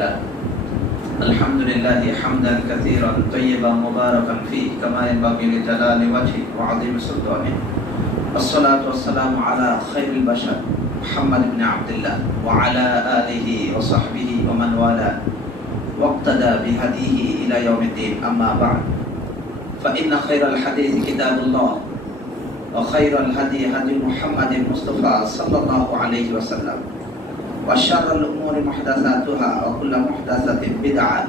لله الحمد لله حمدا كثيرا طيبا مباركا فيه كما ينبغي لجلال وجهه وعظيم سلطانه والصلاة والسلام على خير البشر محمد بن عبد الله وعلى آله وصحبه ومن والاه واقتدى بهديه إلى يوم الدين. أما بعد فإن خير الحديث كتاب الله وخير الهدي هدي محمد المصطفى صلى الله عليه وسلم وشر الأمور محدثاتها وكل محدثة بدعة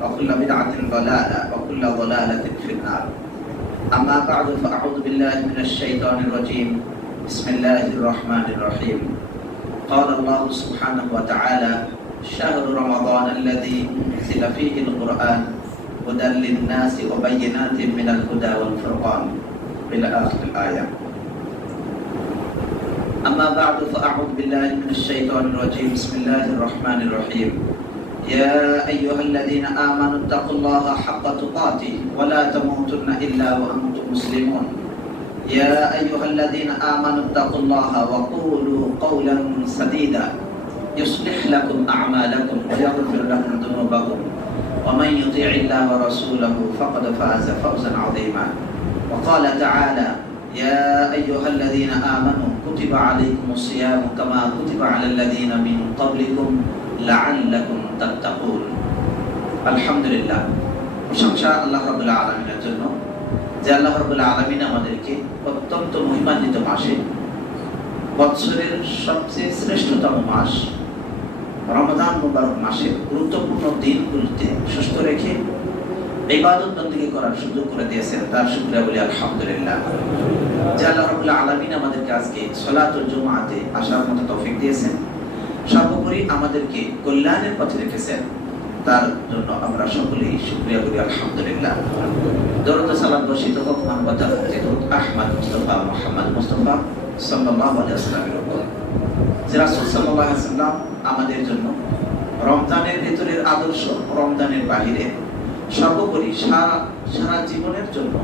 وكل بدعة ضلالة وكل ضلالة في النار. أما بعد فأعوذ بالله من الشيطان الرجيم. بسم الله الرحمن الرحيم. قال الله سبحانه وتعالى شهر رمضان الذي أنزل فيه القرآن هدى للناس وبينات من الهدى والفرقان إلى آخر الآية. أما بعد فأعوذ بالله من الشيطان الرجيم. بسم الله الرحمن الرحيم. يا أيها الذين آمنوا اتقوا الله حق تقاته ولا تموتن إلا وأنتم مسلمون. يا أيها الذين آمنوا اتقوا الله وقولوا قولا سديدا يصلح لكم أعمالكم ويغفر لكم ذنوبكم ومن يطيع الله ورسوله فقد فاز فوزا عظيما. وقال تعالى يا أيها الذين آمنوا كتب عليكم الصيام كما كتب على الذين من قبلكم لعلكم تتقون. আলহামদুলিল্লাহ, প্রশংসা আল্লাহ রাব্বুল আলামিনের জন্য যে আল্লাহ রাব্বুল আলামিন আমাদেরকে অত্যন্ত মহিমান্বিত মাসে, বৎসরের সবচেয়ে শ্রেষ্ঠতম মাস রমজান মুবারক মাসে গুরুত্বপূর্ণ দিনগুলোতে সুস্থ রেখে ইবাদত বন্দেগী করার সুযোগ করে দিয়েছেন। তার শুকরিয়া বলি আলহামদুলিল্লাহ। যে আল্লাহ রাব্বুল আলামিন আমাদেরকে আজকে সালাতুল জুমআতে আসার মতো তৌফিক দিয়েছেন, সর্বোপরি আমাদেরকে কল্যাণের পথে রেখেছেন, তার জন্য আমরা সকলেই শুকরিয়া করি আলহামদুলিল্লাহ। দরুদ ও সালাম বর্ষিত হোক মানবতার মুক্তিদূত আহমদ মুস্তাফা মুহাম্মদ মুস্তাফা সাল্লাল্লাহু আলাইহি ওয়াসাল্লামের উপর, যে রাসূল সাল্লাল্লাহু আলাইহি ওয়াসাল্লাম আমাদের জন্য রমজানের ভিতরের আদর্শ, রমজানের বাহিরে সর্বোপরি সারা জীবনের জন্য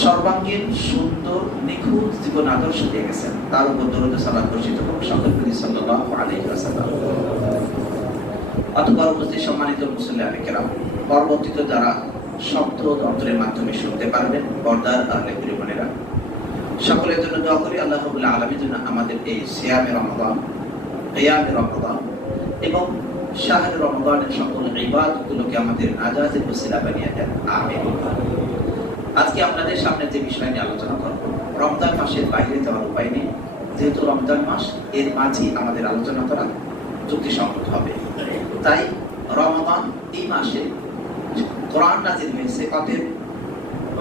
সর্বাঙ্গীন সুন্দর নিখুঁত জীবন আদর্শ দিয়ে গেছেন। তার উপর দরুদ ও সালাম বর্ষিত হোক সকল নবী সাল্লাল্লাহু আলাইহি ওয়াসাল্লাম। অতঃপর উপস্থিত সম্মানিত মুসলিম কেরাম, পরবর্তীতে যারা শব্দ যন্ত্রের মাধ্যমে শুনতে পারবেন, পর্দার আড়ালে বোনেরা, সকলের জন্য দোয়া করি আল্লাহ রাব্বুল আলামিন যেন আমাদের এই সিয়ামে রমাদান, কিয়ামে রমাদান এবং শাহরে রমাদানের সকল ইবাদতগুলোকে আমাদের নাজাতের ওসিলা বানিয়ে দেন, আমিন। আজকে আপনাদের সামনে যে বিষয় নিয়ে আলোচনা করব, রমজান মাসের বাইরে যাওয়ার উপায় নেই, যেহেতু রমজান মাস, এর মাঝেই আমাদের আলোচনা করা যুক্তিসঙ্গত হবে। তাই রমাদান এই মাসে কোরআন নাযিল হয়েছে, অতএব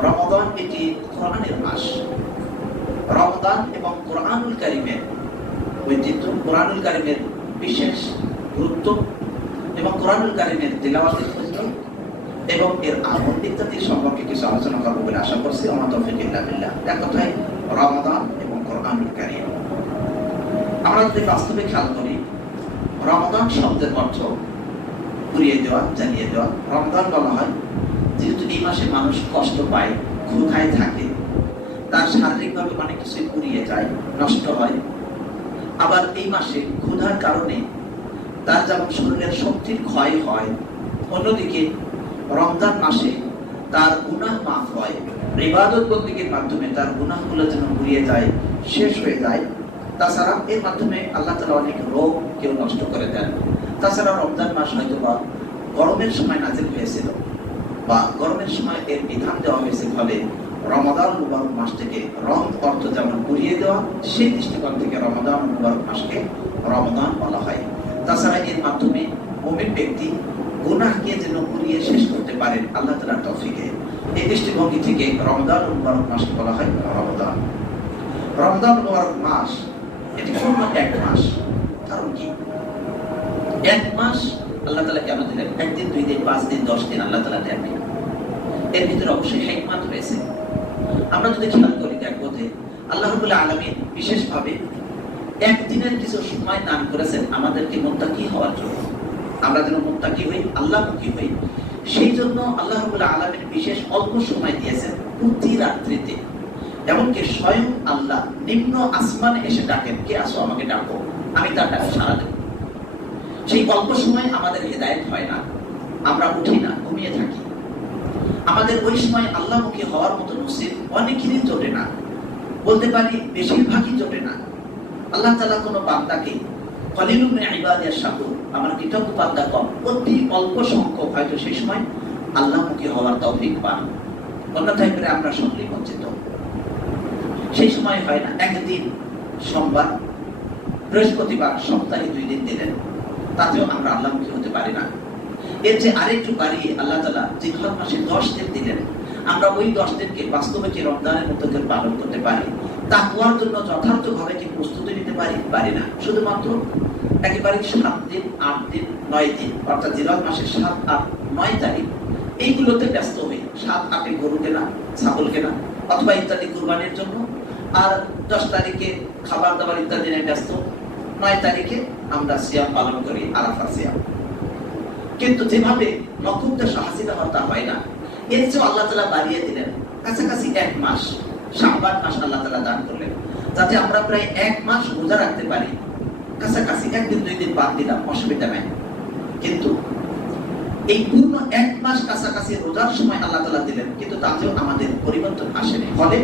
রমাদান এটি কোরআনের মাস। রমাদান এবং কোরআনুল কারীমের ঐতিহ্য, কোরআনুল কারীমের বিশেষ গুরুত্ব এবং কোরআনুল কারীমের তিলাওয়াতের ফজিলত এবং এর আমল ইত্যাদি সম্পর্কে কিছু আলোচনা করব বলে আশা করছি। ওমা তৌফিক ইল্লা বিল্লাহ। এক কথায় রমাদান এবং কোরআনুল কারীম। আমরা যদি বাস্তবে খেয়াল করি, রমাদান শব্দের অর্থ পুড়িয়ে দেওয়া, জ্বালিয়ে দেওয়া। রমজান বলা হয় যেহেতু এই মাসে মানুষ কষ্ট পায়, ক্ষুধায় থাকে, তার শারীরিকভাবে অনেক কিছু পুড়িয়ে যায়, নষ্ট হয়। আবার এই মাসে ক্ষুধার কারণে তার যেমন শরীরের শক্তির ক্ষয় হয়, অন্যদিকে রমজান মাসে তার গুনাহ মাফ হয়। ইবাদত বন্দেগীর মাধ্যমে তার গুনাহগুলো যেন পুড়িয়ে যায়, শেষ হয়ে যায়। তাছাড়া এর মাধ্যমে আল্লাহ তাআলা অনেক রোগ কেউ নষ্ট করে দেন। তাছাড়া রমজান মাস হয়তো বা গরমের সময় নাজিল হয়েছিল বা গরমের সময় এর বিধান দেওয়া হয়েছে, ফলে রমাদান মুবারক মাস থেকে রম অর্থ যেমন পুড়িয়ে দেওয়া, সেই দৃষ্টিকোণ থেকে রমাদান মুবারক মাসকে রমাদান বলা হয়। তাছাড়া এর মাধ্যমে মুমিন ব্যক্তি গুনাহকে যেন পুড়িয়ে শেষ করতে পারেন আল্লাহ তাআলার তৌফিকে, এই দৃষ্টিভঙ্গি থেকে রমাদান মুবারক মাসকে বলা হয় রমাদান। রমাদান মুবারক মাস এটি পূর্ণ এক মাস। কারণ কি? এক মাস আল্লাহ তাআলা কেন দিলেন? একদিন, 2 দিন, 5 দিন, 10 দিন আল্লাহ তাআলা দেন। এর ভিতরে অবশ্যই হিকমত রয়েছে। আমরা যদি খেয়াল করি, দেখবো যে আল্লাহ রাব্বুল আলামিন বিশেষভাবে একদিনের কিছু সময় দান করেছেন আমাদেরকে মুত্তাকি হওয়ার জন্য। আমরা যেন মুত্তাকি হই, আল্লাহমুখী হই, সেই জন্য আল্লাহ রাব্বুল আলামিন বিশেষ অল্প সময় দিয়েছেন প্রতি রাত্রিতে। এমনকি স্বয়ং আল্লাহ নিম্ন আসমানে এসে ডাকেন, কে আসো আমাকে ডাকো, আমি তার ডাকে সাড়া দেব। সেই অল্প সময় আমাদের হেদায়েত হয় না, আমরা উঠি না, ঘুমিয়ে থাকি। আমাদের ওই সময় আল্লাহমুখী হওয়ার মতো নসিব অনেকেরই জোটে না, বলতে পারি বেশিরভাগই জোটে না। আল্লাহ তাআলা কোনো বান্দাকে কলিলুম মিন ইবাদিয়াশ শাকুর, আমার কৃতজ্ঞ বান্দা কম, অতি অল্প সংখ্যক হয়তো সেই সময় আল্লাহমুখী হওয়ার তৌফিক পান, অন্যথায় করে আমরা সকলেই বঞ্চিত। সেই সময় হয় না। একদিন সোমবার, বৃহস্পতিবার, সপ্তাহে 2 দিন দিলেন, তাতেও আমরা আল্লাহমুখী হতে পারি না। এর যে আরেকটু বাড়িয়ে আল্লাহ তাআলা জিলহজ মাসে 10 দিন দিলেন, আমরা ওই 10 দিনকে বাস্তবে কি রমজানের মতো করে পালন করতে পারি? তাকওয়ার জন্য যথার্থভাবে কি প্রস্তুতি নিতে পারি? পারি না। শুধুমাত্র একেবারে 7 দিন, 8 দিন, 9 দিন, অর্থাৎ জিলহজ মাসের 7, 8, 9 তারিখ এইগুলোতে ব্যস্ত হই। 7, 8-এ গরু কেনা, ছাগল কেনা অথবা ইত্যাদি কুরবানির জন্য, আর 10 তারিখে খাবার দাবার ইত্যাদি নিয়ে ব্যস্ত, 9 তারিখে আমরা সিয়াম পালন করি, আরাফা সিয়াম। কিন্তু যেভাবে লক্ষ্য উদ্দেশ্য হাসিল হওয়া তা হয় না। এর চেয়ে আল্লাহ তাআলা বাড়িয়ে দিলেন, কাছাকাছি 1 মাস, শাবান মাস আল্লাহ তাআলা দান করলেন, যাতে আমরা প্রায় 1 মাস রোজা রাখতে পারি। কাছাকাছি 1 দিন 2 দিন বাদ দিলাম, অসুবিধা নাই। কিন্তু এই পূর্ণ 1 মাস কাছাকাছি রোজার সময় আল্লাহ তাআলা দিলেন, কিন্তু তাতেও আমাদের পরিবর্তন আসেনি। ফলে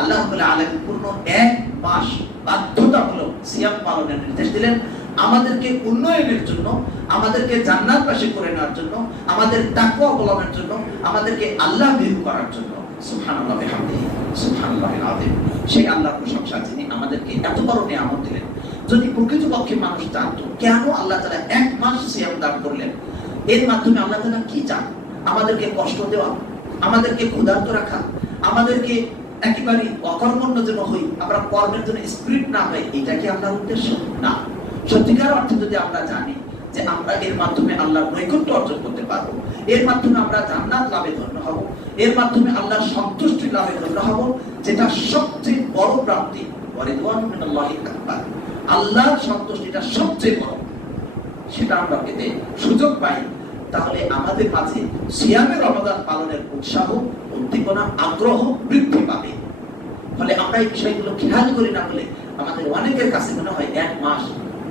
আল্লাহ রাব্বুল আলামিন পূর্ণ 1 মাস বাধ্যতামূলক সিয়াম পালনের নির্দেশ দিলেন, আমাদেরকে উন্নয়নের জন্য, আমাদেরকে জান্নাতবাসী করে নেওয়ার জন্য, আমাদের তাকওয়া অবলম্বনের জন্য, আমাদেরকে আল্লাহ ভীরু করার জন্য। সুবহানাল্লাহি ওয়া বিহামদিহি, সুবহানাল্লাহিল আযীম। সেই আল্লাহর প্রশংসা যিনি আমাদেরকে এত বড় নিয়ামত দিলেন। যদি প্রকৃতপক্ষে মানুষ জানতো কেন আল্লাহ তাআলা 1 মাস সিয়াম দান করলেন, এর মাধ্যমে আল্লাহ তাআলা কি চান? আমাদেরকে কষ্ট দেওয়া, আমাদেরকে ক্ষুধার্ত রাখা, আমাদেরকে একেবারে অকর্মণ্য যেন হই, আমরা কর্মের জন্য স্পিরিট না হয়, এটা কি আল্লাহর উদ্দেশ্য? না। সত্যিকার অর্থে যদি আমরা জানি যে আমরা এর মাধ্যমে আল্লাহর নৈকট্য অর্জন করতে পারবো, এর মাধ্যমে আমরা জান্নাত লাভে ধন্য হব, এর মাধ্যমে আল্লাহর সন্তুষ্টি লাভে ধন্য হব, যেটা সবচেয়ে বড় প্রাপ্তি, ওয়ারিদওয়ানুন মিনাল্লাহি আকবার, আল্লাহর সন্তুষ্টিটা সবচেয়ে বড়, সেটা আমরা পেতে সুযোগ পাই, তাহলে আমাদের মাঝে সিয়ামে রমাদান পালনের উৎসাহ, উদ্দীপনা, আগ্রহ বৃদ্ধি পাবে। ফলে আমরা এই বিষয়গুলো খেয়াল করি না বলে আমাদের অনেকের কাছে মনে হয় 1 মাস,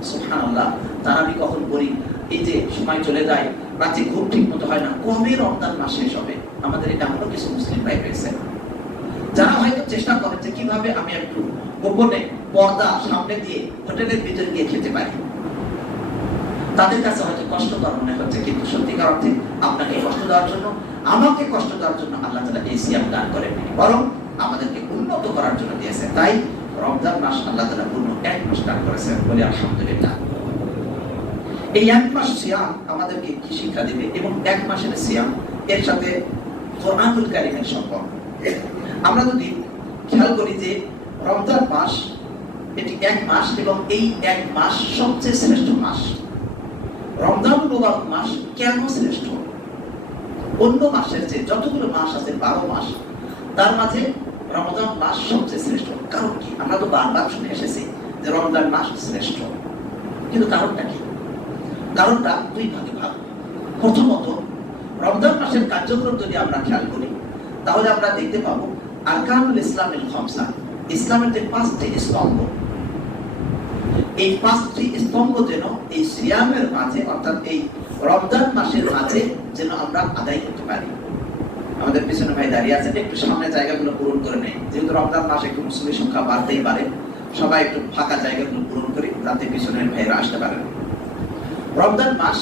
সুবহানাল্লাহ, তারাবি কখন করি, এই যে সময় চলে যায়, রাতে ঘুম ঠিক মতো হয় না, কবে রমজান মাস শেষ হবে? আমাদের এটা এমনও কিছু মুসলিম ভাই রয়েছে যারা হয়তো চেষ্টা করে যে কিভাবে আমি একটু গোপনে পর্দা সামনে দিয়ে হোটেলের ভিতরে গিয়ে খেতে পারি। তাদের কাছে হয়তো কষ্টকর মনে হচ্ছে, কিন্তু সত্যিকার অর্থে আপনাকে কষ্ট দেওয়ার জন্য, আমাকে কষ্ট দেওয়ার জন্য আল্লাহ তাআলা এই সিয়াম দান করেননি, বরং আমাদেরকে উন্নত করার জন্য দিয়েছেন। তাই রমজান মাস আল্লাহ তাআলা পূর্ণ 1 মাস দান করেছেন, বলি আলহামদুলিল্লাহ। এই 1 মাস সিয়াম আমাদেরকে কি শিক্ষা দিবে, এবং 1 মাসের সিয়াম এর সাথে কোরআনুল কারীমের সম্পর্ক আমরা যদি খেয়াল করি যে রমজান মাস এটি 1 মাস, এবং এই 1 মাস সবচেয়ে শ্রেষ্ঠ মাস। রমজানুল মুবারক মাস কেন শ্রেষ্ঠ? অন্য মাসের চেয়ে যতগুলো মাস আছে 12 মাস, তার মাঝে রমজান মাস সবচেয়ে শ্রেষ্ঠ। কারণ কি? আমরা তো বারবার শুনে এসেছি যে রমজান মাস শ্রেষ্ঠ, কিন্তু কারণটা কি? কারণটা 2 ভাগে ভাগ। প্রথমত, রমজান মাসের কার্যক্রম যদি আমরা খেয়াল করি, তাহলে আমরা দেখতে পাবো আরকানুল ইসলামের 5, ইসলামের যে 5টি স্তম্ভ, এই 5টি স্তম্ভ যেন এই সিয়ামের মাঝে, অর্থাৎ এই রমজান মাসের মাঝে যেন আমরা আদায় করতে পারি। আমাদের পিছনে ভাই দাঁড়িয়ে আছেন, একটু সামনে জায়গাগুলো পূরণ করে নেই, যেহেতু রমজান মাসে একটু মুসলিমের সংখ্যা বাড়তেই পারে, সবাই একটু ফাঁকা জায়গাগুলো পূরণ করি, যাতে পিছনের ভাইরা আসতে পারেন। রমজান মাস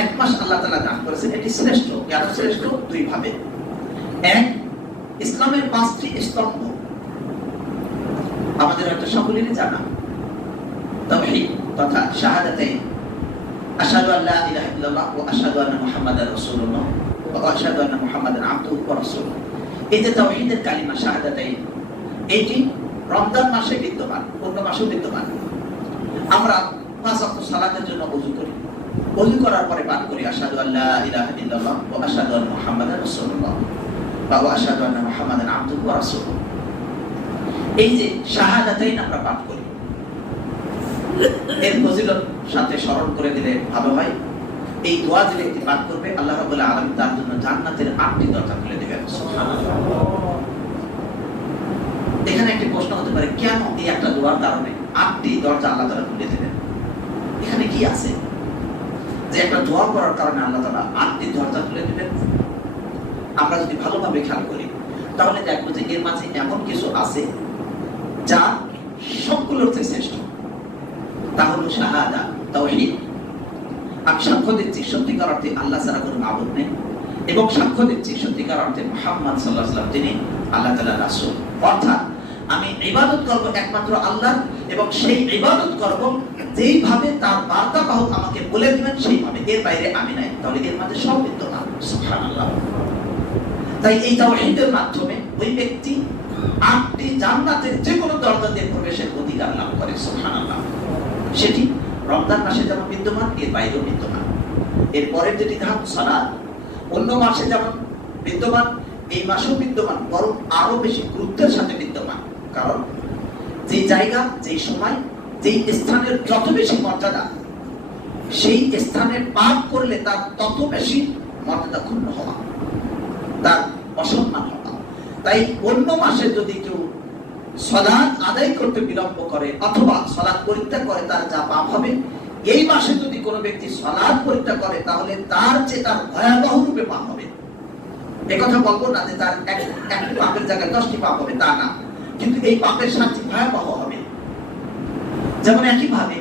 1 মাস আল্লাহ তাআলা দান করেছেন, এটি শ্রেষ্ঠ। কেন শ্রেষ্ঠ? 2 ভাবে। 1, ইসলামের 5টি স্তম্ভ আমাদের হয়তো সকলেরই জানা, তাওহীদ তথা শাহাদাতাইন, আশহাদু আল্লা ইলাহা ইল্লাল্লাহ ওয়া আশহাদু আন্না মুহাম্মাদার রাসূলুল্লাহ ওয়া আশহাদু আন্না মুহাম্মাদান আবদুহু ওয়া রাসূলুহু। এই যে তাওহীদের কালিমা শাহাদাতাইন, এটি রমজান মাসে বিদ্যমান, অন্য মাসেও বিদ্যমান। আমরা 5 ওয়াক্ত সালাতের জন্য ওযু করি, ওযু করার পরে পাঠ করি আশহাদু আল্লা ইলাহা ইল্লাল্লাহ ওয়া আশহাদু আন্না মুহাম্মাদার রাসূলুল্লাহ ওয়া আশহাদু আন্না মুহাম্মাদান আবদুহু ওয়া রাসূলুহু। এই যে শাহাদাতাইন আমরা পাঠ করি, এর ফজিলত সাথে স্মরণ করে দিলে ভালো হয়। এই দোয়া যে ব্যক্তি পাঠ করবে, আল্লাহ রাব্বুল আলামিন তার জন্য জান্নাতের 8টি দরজা খুলে দিবেন। সুবহানাল্লাহ। এখানে একটি প্রশ্ন হতে পারে, কেন এই একটা দোয়ার কারণে 8টি দরজা আল্লাহ তাআলা খুলে দিবেন? এখানে কি আছে? যে একটা দোয়া করার কারণে আল্লাহ তাআলা 8টি দরজা খুলে দিবেন। আমরা যদি ভালোভাবে খেয়াল করি তাহলে দেখবো যে এর মাঝে এমন কিছু আছে যা সবগুলোর চেয়ে শ্রেষ্ঠ। তা হলো শাহাদা, তাওহীদ। আমি সাক্ষ্য দিচ্ছি সত্যিকার অর্থে আল্লাহ ছাড়া কোনো মাবুদ নেই, এবং সাক্ষ্য দিচ্ছি সত্যিকার অর্থে মুহাম্মদ সাল্লাল্লাহু আলাইহি ওয়াসাল্লাম তিনি আল্লাহ তাআলার রাসূল। অর্থাৎ আমি ইবাদত করব একমাত্র আল্লাহ, এবং সেই ইবাদত করব যেইভাবে তার বার্তাবাহক আমাকে বলে দিবেন সেইভাবে, এর বাইরে আমি নাই। তাহলে এর মধ্যে সব বিদ্যমান। সুবহানাল্লাহ। তাই এই তাওহীদের মাধ্যমে ওই ব্যক্তি 8টি জান্নাতের যে কোনো দরজা দিয়ে প্রবেশের অধিকার লাভ করে। সুবহানাল্লাহ। সেটি রমজান মাসে যেমন বিদ্যমান, এর বাইরেও বিদ্যমান। এর পরের যেটি ধাপ সালাত, অন্য মাসে যেমন বিদ্যমান এই মাসেও বিদ্যমান, বরং আরো বেশি গুরুত্বের সাথে বিদ্যমান। কারণ যে জায়গা, যেই সময়, যেই স্থানের যত বেশি মর্যাদা, সেই স্থানে পাপ করলে তার তত বেশি মর্যাদা ক্ষুণ্ণ হওয়া, তার অসম্মান হওয়া। তাই অন্য মাসে যদি কেউ সালাত আদায় করতে বিলম্ব করে অথবা সালাত পরিত্যাগ করে তার যা পাপ হবে, এই মাসে যদি কোনো ব্যক্তি সালাত পরিত্যাগ করে তাহলে তার চেয়ে তার ভয়াবহ রূপে পাপ হবে। একথা বলবো না যে তার একটি পাপের জায়গায় 10টি পাপ হবে, তা না, কিন্তু এই পাপের শাস্তি ভয়াবহ হবে। যেমন একইভাবে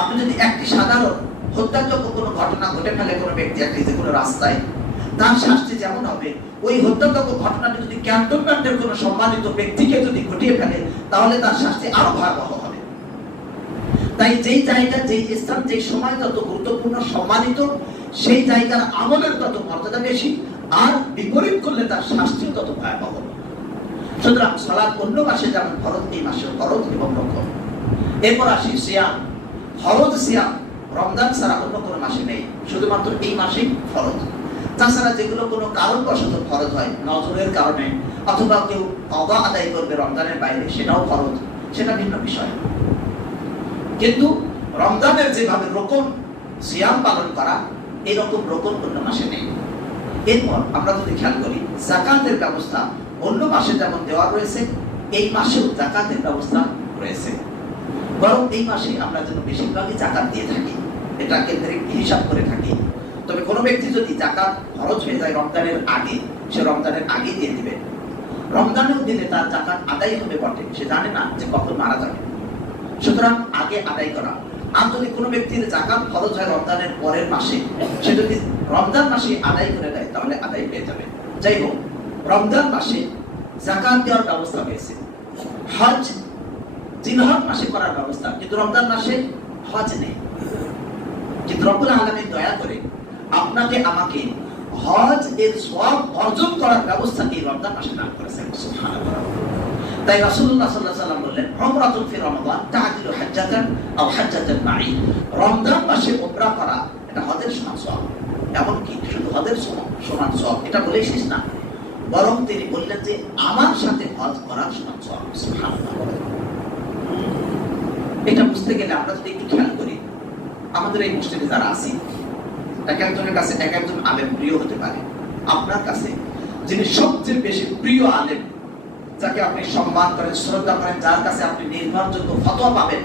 আপনি যদি একটি সাধারণ হত্যাযোগ্য কোনো ঘটনা ঘটে ফেলে কোনো ব্যক্তি একটি যে কোনো রাস্তায়, তার শাস্তি যেমন হবে, ওই হত্যাযোগ্য ঘটনাটি যদি ক্যান্টনমেন্টের কোনো সম্মানিত ব্যক্তিকে যদি ঘটিয়ে ফেলে তাহলে তার শাস্তি আরো ভয়াবহ হবে। তাই যেই জায়গা, যেই স্থান, যেই সময় তত গুরুত্বপূর্ণ, সম্মানিত, সেই জায়গার আমলের তত মর্যাদা বেশি, আর বিপরীত করলে তার শাস্তিও তত ভয়াবহ। সুতরাং সালাত অন্য মাসে যেমন ফরজ, এই মাসে ফরজ এবং রকম। এরপর আসি সিয়াম। ফরজ সিয়াম রমজান ছাড়া অন্য কোনো মাসে নেই, শুধুমাত্র এই মাসেই ফরজ। তাছাড়া যেগুলো কোনো কারণবশত ফরজ হয়, নজরের কারণে অথবা কেউ কদা আদায় করবে রমজানের বাইরে, সেটাও ফরজ, সেটা ভিন্ন বিষয়। কিন্তু রমজানের যেভাবে রকম সিয়াম পালন করা, এরকম রকম অন্য মাসে নেই। এরপর আমরা যদি খেয়াল করি, যাকাতের ব্যবস্থা অন্য মাসে যেমন দেওয়া রয়েছে, এই মাসেও যাকাতের ব্যবস্থা রয়েছে। বরং এই মাসে আমরা যেন বেশিরভাগই যাকাত দিয়ে থাকি, এটা কেন্দ্রিক হিসাব করে থাকি। তবে কোনো ব্যক্তি যদি যাকাত খরচ হয়ে যায় রমজানের আগে, সে রমজানের আগে দিয়ে দিবে। রমজানেও দিলে তার যাকাত আদায় হবে বটে, সে জানে না যে কখন মারা যাবে, সুতরাং আগে আদায় করা। আর যদি কোনো ব্যক্তির যাকাত খরচ হয় রমজানের পরের মাসে, সে যদি রমজান মাসে আদায় করে দেয় তাহলে আদায় পেয়ে যাবে। যাই হোক, রমজান মাসে যাকাত দেওয়ার ব্যবস্থা হয়েছে। হজ জিলহজ মাসে করার ব্যবস্থা, কিন্তু রমজান মাসে হজ নেই। কিন্তু রব্বুল আলামিন দয়া করে আপনাকে আমাকে হজ এর সওয়াব অর্জন করার ব্যবস্থা এই রমজান মাসে দান করেছেন। সুবহানাল্লাহ। তাই রাসূলুল্লাহ সাল্লাল্লাহু আলাইহি ওয়াসাল্লাম বললেন, উমরাতুন ফি রমাদান তা'দিলু হাজ্জাতান আও হাজ্জাতান মা'i। রমজান মাসে উমরা করা এটা হজের সমান সওয়াব। এমনকি শুধু হজের সমান সওয়াব এটা বলেই শেষ না, বরং তিনি বললেন যে আমার সাথে হজ করার সমান সওয়াব। সুবহানাল্লাহ। এটা বুঝতে গেলে আমরা যদি একটু খেয়াল করি, আমাদের এই মসজিদে যারা আছি, এক একজনের কাছে এক একজন আলেম প্রিয় হতে পারে। আপনার কাছে যিনি সবচেয়ে বেশি প্রিয় আলেম, যাকে আপনি সম্মান করেন, শ্রদ্ধা করেন, যার কাছে আপনি নির্ভরযোগ্য ফতোয়া পাবেন,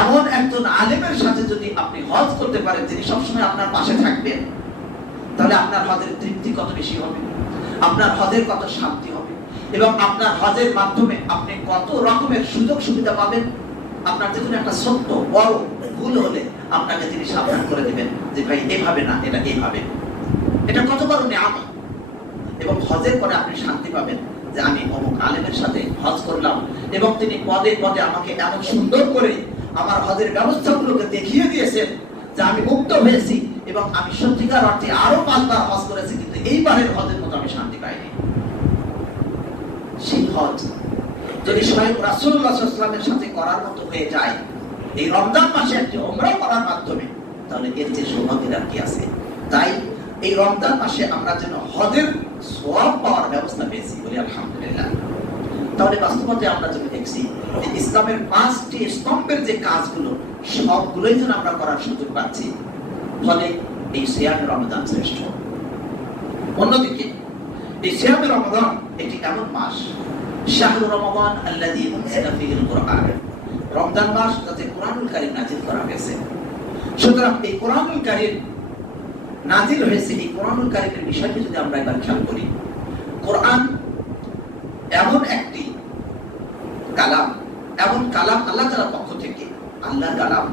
এমন একজন আলেমের সাথে যদি আপনি হজ করতে পারেন, যিনি সবসময় আপনার পাশে থাকবেন, তাহলে আপনার হজের তৃপ্তি কত বেশি হবে, আপনার হজের কত শান্তি হবে, এবং আপনার হজের মাধ্যমে আপনি কত রকমের সুযোগ সুবিধা পাবেন। আপনার যে কোনো একটা ছোট্ট বড় ভুল হলে আপনাকে তিনি সাবধান করে দিবেন যে ভাই এভাবে না, এটা এইভাবে। এটা কত বড় নিয়ামত। এবং হজের পরে আপনি শান্তি পাবেন যে আমি অমুক আলেমের সাথে হজ করলাম, এবং তিনি পদে পদে আমাকে এমন সুন্দর করে আমার হজের ব্যবস্থাগুলোকে দেখিয়ে দিয়েছেন যে আমি মুক্ত হয়েছি, এবং আমি সত্যিকার অর্থে আরো 5 বার হজ করেছি, কিন্তু এইবারের হজের মতো আমি শান্তি পাইনি। সেই হজ যদি স্বয়ং রাসূলুল্লাহ সাল্লাল্লাহু আলাইহি ওয়াসাল্লামের সাথে করার মতো হয়ে যায় এই রমজান মাসে একটি উমরা করার মাধ্যমে, তাহলে এর যে সৌভাগ্যের আর কি আছে। তাই এই রমজান মাসে আমরা যেন হজের সওয়াব পাওয়ার ব্যবস্থা পেয়েছি, বলি আলহামদুলিল্লাহ। তাহলে বাস্তবতে আমরা যেন দেখছি যে ইসলামের 5টি স্তম্ভের যে কাজগুলো, সবগুলোই যেন আমরা করার সুযোগ পাচ্ছি, ফলে এই সিয়ামে রমজান শ্রেষ্ঠ। অন্যদিকে এই সিয়ামে রমজান একটি এমন মাস, শাহরু রমাদান আল্লাযী উনজিলা ফীহিল কুরআন, রমজান মাস যাতে কুরআনুল কারীম নাযিল করা হয়েছে। সুতরাং এই কোরআনুল কারীম নাজিল হয়েছে, এই কোরআনুল কারীমের বিষয়টি যদি আমরা এবার খেয়াল করি, কোরআন এমন একটি কালাম, এমন কালাম আল্লাহ তাআলার পক্ষ থেকে, আল্লাহ কালাম,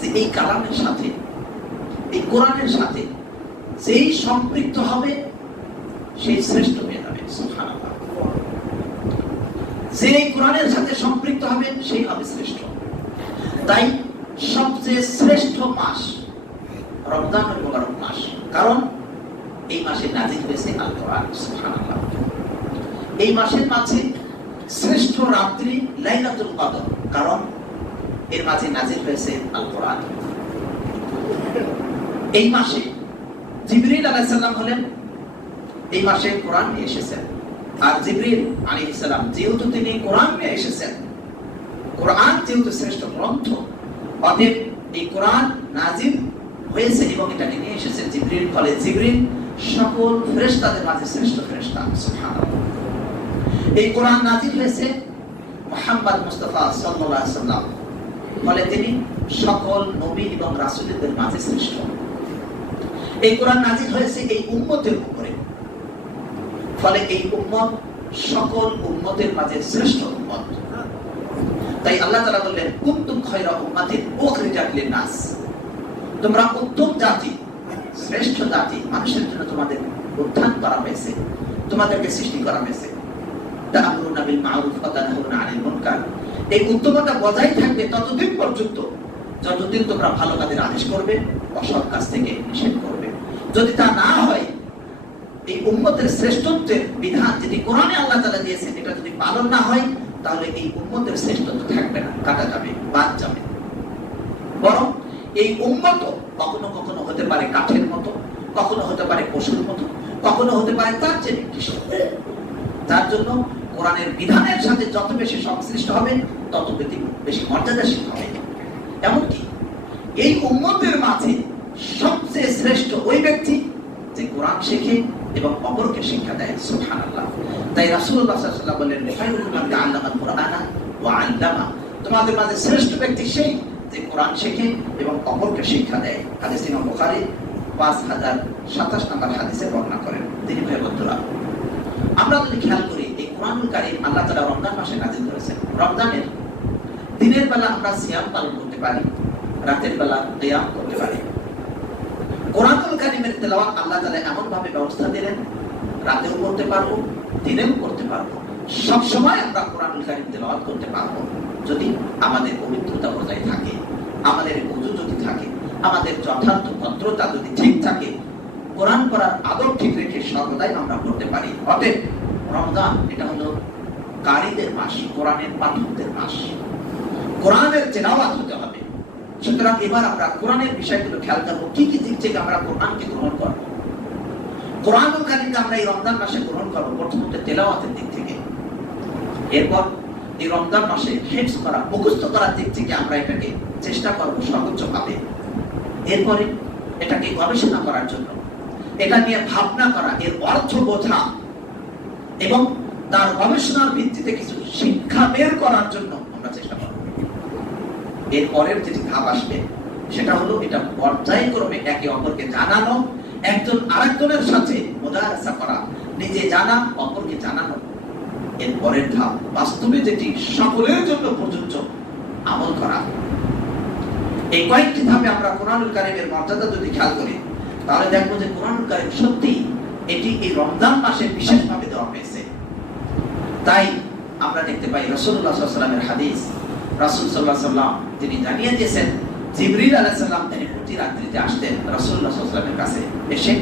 যে এই কালামের সাথে, এই কোরআনের সাথে যেই সম্পৃক্ত হবে সেই শ্রেষ্ঠ হয়ে যাবে। সুবহানাল্লাহ। যে এই কোরআনের সাথে সম্পৃক্ত হবে সেই হবে শ্রেষ্ঠ। তাই সবচেয়ে শ্রেষ্ঠ মাস রমজানুল মুবারক মাস, কারণ এই মাসে নাজিল হয়েছে আল কোরআন। সুবহানাল্লাহ। এই মাসের মাঝে শ্রেষ্ঠ রাত্রি লাইলাতুল কদর, কারণ এর মাঝে নাজিল হয়েছে আল কোরআন। এই মাসে জিবরিল আলাইহিস সালাম হলেন, এই মাসে কোরআন নিয়ে এসেছেন। আর জিবরিল আলাইহিস সালাম যেহেতু তিনি কোরআন নিয়ে এসেছেন, কোরআন যেহেতু শ্রেষ্ঠ গ্রন্থ, অতএব এই কোরআন নাজিল হয়েছে এবং এটাকে নিয়ে এসেছেন জিবরিল, ফলে জিবরিল সকল ফেরেশতাদের মাঝে শ্রেষ্ঠ ফেরেশতা। সুবহানাল্লাহ। এই কোরআন নাজিল হয়েছে মুহাম্মদ মুস্তাফা সাল্লাল্লাহু আলাইহি ওয়াসাল্লাম, ফলে তিনি সকল নবী এবং রাসূলদের মাঝে শ্রেষ্ঠ। এই কোরআন নাজিল হয়েছে এই উম্মতের উপরে, ফলে এই উম্মত সকল উম্মতের মাঝে শ্রেষ্ঠ উম্মত। তাই আল্লাহ তাআলা বললেন, কুনতুম খায়রা উম্মাতিন উখরিজাত লিন-নাস, তোমরা উত্তম জাতি, শ্রেষ্ঠ জাতি, মানুষের জন্য তোমাদের উত্থান করা হয়েছে, তোমাদেরকে সৃষ্টি করা হয়েছে। তা'মুরুনা বিল মা'রুফ ওয়া তানহাউনা আনিল মুনকার। এই উত্তমতা বজায় থাকবে ততদিন পর্যন্ত যতদিন তোমরা ভালো কাজের আদেশ করবে, অসৎ কাজ থেকে নিষেধ করবে। যদি তা না হয়, এই উম্মতের শ্রেষ্ঠত্বের বিধান যেটি কোরআনে আল্লাহ তাআলা দিয়েছেন, এটা যদি পালন না হয়, তাহলে এই উম্মতের শ্রেষ্ঠত্ব থাকবে না, কাটা যাবে, বাদ যাবে। বরং এই উম্মত কখনো কখনো হতে পারে কাঠের মতো, কখনো হতে পারে পশুর মতো, কখনো হতে পারে তার চেয়ে নিকৃষ্ট। তার জন্য কোরআনের বিধানের সাথে যত বেশি সংশ্লিষ্ট হবে, তত বেশি মর্যাদাশীল হবে। এমনকি এই উম্মতের মাঝে সবচেয়ে শ্রেষ্ঠ ওই ব্যক্তি যে কোরআন শেখে এবং অপরকে শিক্ষা দেয়। সুবহানাল্লাহ। তাই রাসূলুল্লাহ সাল্লাল্লাহু আলাইহি ওয়াসাল্লাম বলেন, খায়রুকুম মান তাআল্লামাল কুরআনা ওয়া আল্লামা, তোমাদের মাঝে শ্রেষ্ঠ ব্যক্তি সেই যে কোরআন শেখে এবং অপরকে শিক্ষা দেয়। হাদিস ইমাম বুখারী 5027 নম্বর হাদিসে বর্ণনা করেন। তিনি ভাই বন্ধুরা, আমরা যদি খেয়াল করি, এই কোরআনুল কারীম আল্লাহ তাআলা রমজান মাসে নাযিল করেছেন। রমজানের দিনের বেলা আমরা সিয়াম পালন করতে পারি, রাতের বেলা কিয়াম করতে পারি। কোরআনুল কারীমের তেলাওয়াত আল্লাহ তাআলা এমন ভাবে ব্যবস্থা দিলেন, রাতেও করতে পারবো, দিনেও করতে পারবো। সব সময় আমরা কোরআনুল কারীম তেলাওয়াত করতে পারবো, যদি আমাদের পবিত্রতা বজায় থাকে, আমাদের ওযু যদি থাকে, আমাদের যথার্থ ভদ্রতা যদি ঠিক থাকে, কোরআন পড়ার আদব ঠিক রেখে সর্বদাই আমরা করতে পারি। অতএব রমজান এটা হলো কারীদের মাস, কোরআনের পাঠকদের মাস। কোরআনের তেলাওয়াত হতে হবে। সুতরাং এবার আমরা কোরআনের বিষয়গুলো খেয়াল করব, কি কি দিক থেকে আমরা কোরআনকে গ্রহণ করব। কোরআনুল কারীমকে আমরা এই রমজান মাসে গ্রহণ করব প্রথমত তেলাওয়াতের দিক থেকে। এরপর এই রমজান মাসে হিফজ করা, মুখস্থ করার দিক থেকে আমরা এটাকে চেষ্টা করব সর্বোচ্চভাবে। এরপরে এটাকে গবেষণা করার জন্য, এটা নিয়ে ভাবনা করা, এর অর্থ বোঝা এবং তার গবেষণার ভিত্তিতে কিছু শিক্ষা বের করার জন্য আমরা চেষ্টা করব। এর পরের যেটি ধাপ আসবে সেটা হলো এটা পর্যায়ক্রমে একে অপরকে জানানো, একজন আরেকজনের সাথে মুদারাসা করা, নিজে জানা, অপরকে জানানো। এর পরের ধাপ বাস্তবে যেটি সকলের জন্য প্রযোজ্য, আমল করা। এই কয়েকটি ধাপে আমরা কোরআনুল কারীমের মর্যাদা যদি খেয়াল করি, তাহলে দেখবো যে কোরআনুল কারীম সত্যি এটি এই রমজান মাসে বিশেষভাবে দেওয়া হয়েছে। তাই আমরা দেখতে পাই রাসূলুল্লাহ সাল্লাল্লাহু আলাইহি ওয়াসাল্লামের হাদিস, রাসূল সাল্লাল্লাহু আলাইহি ওয়াসাল্লাম তিনি জানিয়ে দিয়েছেন, জিবরিল আলাইহিস সালাম তিনি প্রতি রাত্রিতে আসতেন রাসূলুল্লাহ সাল্লাল্লাহু আলাইহি ওয়াসাল্লামের কাছে, এসে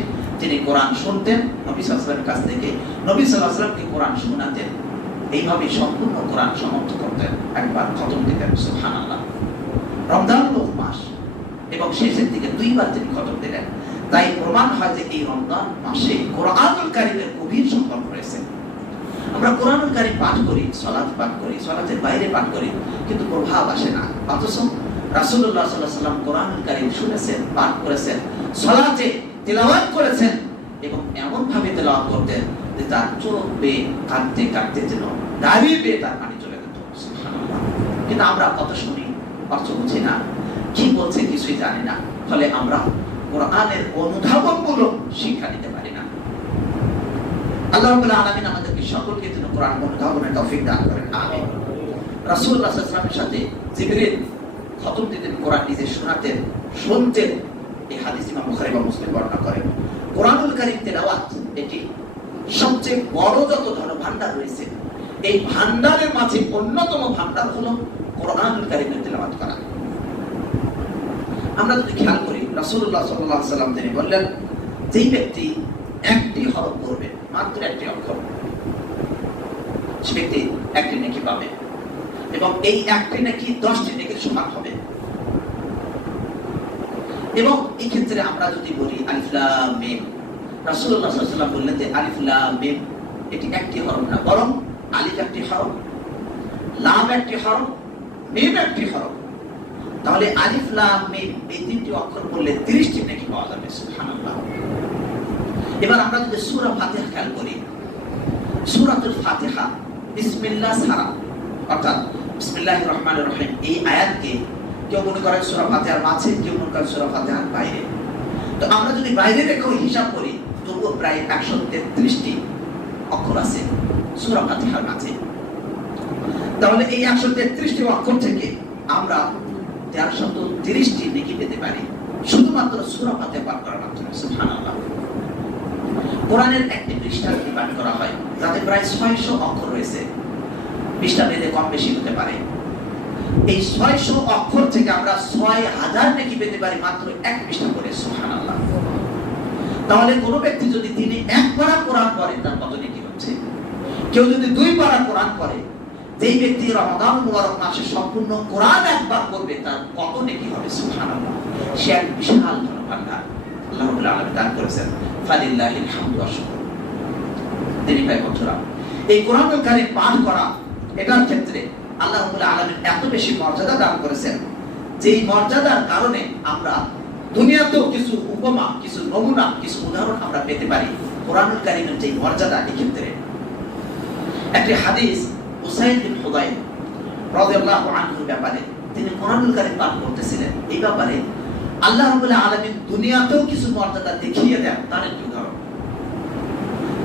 তিনি কোরআন শুনতেন নবী সাল্লাল্লাহু আলাইহি ওয়াসাল্লামের কাছ থেকে, নবী সাল্লাল্লাহু আলাইহি ওয়াসাল্লামকে কোরআন শোনাতেন, এইভাবে সম্পূর্ণ কোরআন সমাপ্ত করতেন, একবার খতম দিতেন। সুবহানাল্লাহ। রমজান মাস এবং শেষের দিকে দুইবার তিনি খতম দিলেন। তাই প্রমাণ হয় যে এই রমজান মাসে কোরআনুল কারীমের গভীর সম্পর্ক রয়েছে। আমরা কোরআনুল কারীম পাঠ করি, সালাত পাঠ করি, সালাতের বাইরে পাঠ করি, কিন্তু প্রভাব আসে না। অথচ রাসূলুল্লাহ সাল্লাল্লাহু আলাইহি ওয়াসাল্লাম কোরআনুল কারীম শুনেছেন, পাঠ করেছেন, সালাতে তিলাওয়াত করেছেন এবং এমন ভাবে তেলাওয়াত করতেন যে তার চোখ বেয়ে কাঁদতে কাঁদতে যেন দাঁড়িয়ে বেয়ে তার পানি চলে যেত। সুবহানাল্লাহ। কিন্তু আমরা কত শুনি, অর্থ বুঝি না। কি বলছে কিছুই জানি না, ফলে আমরা কোরআনের অনুধাবনমূলক শিক্ষা নিতে পারি না। আল্লাহ রাব্বুল আলামিন আমাদেরকে সকলকে যেন কোরআন অনুধাবনের তৌফিক দান করেন, আমিন। রাসূলুল্লাহ সাল্লাল্লাহু আলাইহি ওয়াসাল্লামের সাথে জিবরিল খতম দিতেন, কোরআন নিজে শোনাতেন, শুনতেন। এই হাদিস ইমাম বুখারী এবং মুসলিম বর্ণনা করেন। কোরআনুল কারীম তেলাওয়াত এটি সবচেয়ে বড় যত ধনভাণ্ডার রয়েছে, এই ভান্ডারের মাঝে অন্যতম ভান্ডার হলো কোরআনুল কারীমের তেলাওয়াত করা। আমরা যদি খেয়াল করি, রাসূলুল্লাহ সাল্লাল্লাহু আলাইহি ওয়াসাল্লাম তিনি বললেন, যেই ব্যক্তি একটি হরফ পড়বে, মাত্র একটি অক্ষর, সে ব্যক্তি একটি নেকি পাবে এবং এই একটি নেকি 10টি নেকির সমান হবে। এবং এই ক্ষেত্রে আমরা যদি বলি আলিফ লাম মিম, রাসূলুল্লাহ সাল্লাল্লাহু আলাইহি ওয়াসাল্লাম বললেন যে আলিফ লাম মিম এটি একটি হরফ না, বরং আলিফ একটি হরফ, লাম একটি হরফ, মিম একটি হরফ। তাহলে আলিফ লাম মিম এই তিনটি অক্ষর পড়লে 30টি নেকি পাওয়া যাবে। সুবহানাল্লাহ। এবার আমরা যদি সূরা ফাতিহা খেয়াল করি, সূরাতুল ফাতিহা বিসমিল্লাহ ছাড়া, অর্থাৎ বিসমিল্লাহির রহমানির রহিম এই আয়াতকে কেউ মনে করেন সূরা ফাতিহার মাঝে, কেউ মনে করেন সূরা ফাতিহার বাইরে। তো আমরা যদি বাইরে রেখেও হিসাব করি, তবুও প্রায় 133টি অক্ষর আছে সূরা ফাতিহার মাঝে। তাহলে এই 133টি অক্ষর থেকে আমরা 1330টি নেকি পেতে পারি শুধুমাত্র সূরা ফাতিহা পাঠ করার মাধ্যমে। সুবহানাল্লাহ। কোরআনের একটি পৃষ্ঠা পাঠ করা হয় যাতে প্রায় 600 অক্ষর রয়েছে, পৃষ্ঠা ভেদে কম বেশি হতে পারে। এই 600 অক্ষর থেকে আমরা 6000 নেকি পেতে পারি মাত্র এক পৃষ্ঠা পড়ে। সুবহানাল্লাহ। তাহলে কোন ব্যক্তি যদি দিনে এক পারা কোরআন পড়ে, তার কত নেকি হচ্ছে? কেউ যদি 2 পারা কোরআন পড়ে, যেই ব্যক্তি রমাদান মুবারক মাসে সম্পূর্ণ কোরআন একবার পড়বে, তার কত নেকি হবে? সুবহানাল্লাহ। সে এক বিশাল ধনভাণ্ডার আল্লাহ রাব্বুল আলামিন দান করেছেন। ফালিল্লাহিল হামদু ওয়া শুকর। তিনি ভাই বন্ধুরা, এই কোরআনুল কারীম পাঠ করা, এটার ক্ষেত্রে আল্লাহ রাব্বুল আলামিন এত বেশি মর্যাদা দান করেছেন, যেই মর্যাদার কারণে আমরা দুনিয়াতেও কিছু উপমা, কিছু নমুনা, কিছু উদাহরণ আমরা পেতে পারি কোরআনুল কারীমের যে মর্যাদা। এই ক্ষেত্রে একটি হাদিস উসাইদ বিন হুদাইর রাদিয়াল্লাহু আনহুর ব্যাপারে, তিনি কোরআনুল কারীম পাঠ করতেছিলেন। এই ব্যাপারে আল্লাহ রাব্বুল আলামিন দুনিয়াতেও কিছু মর্যাদা দেখিয়ে দেন, তার একটি উদাহরণ।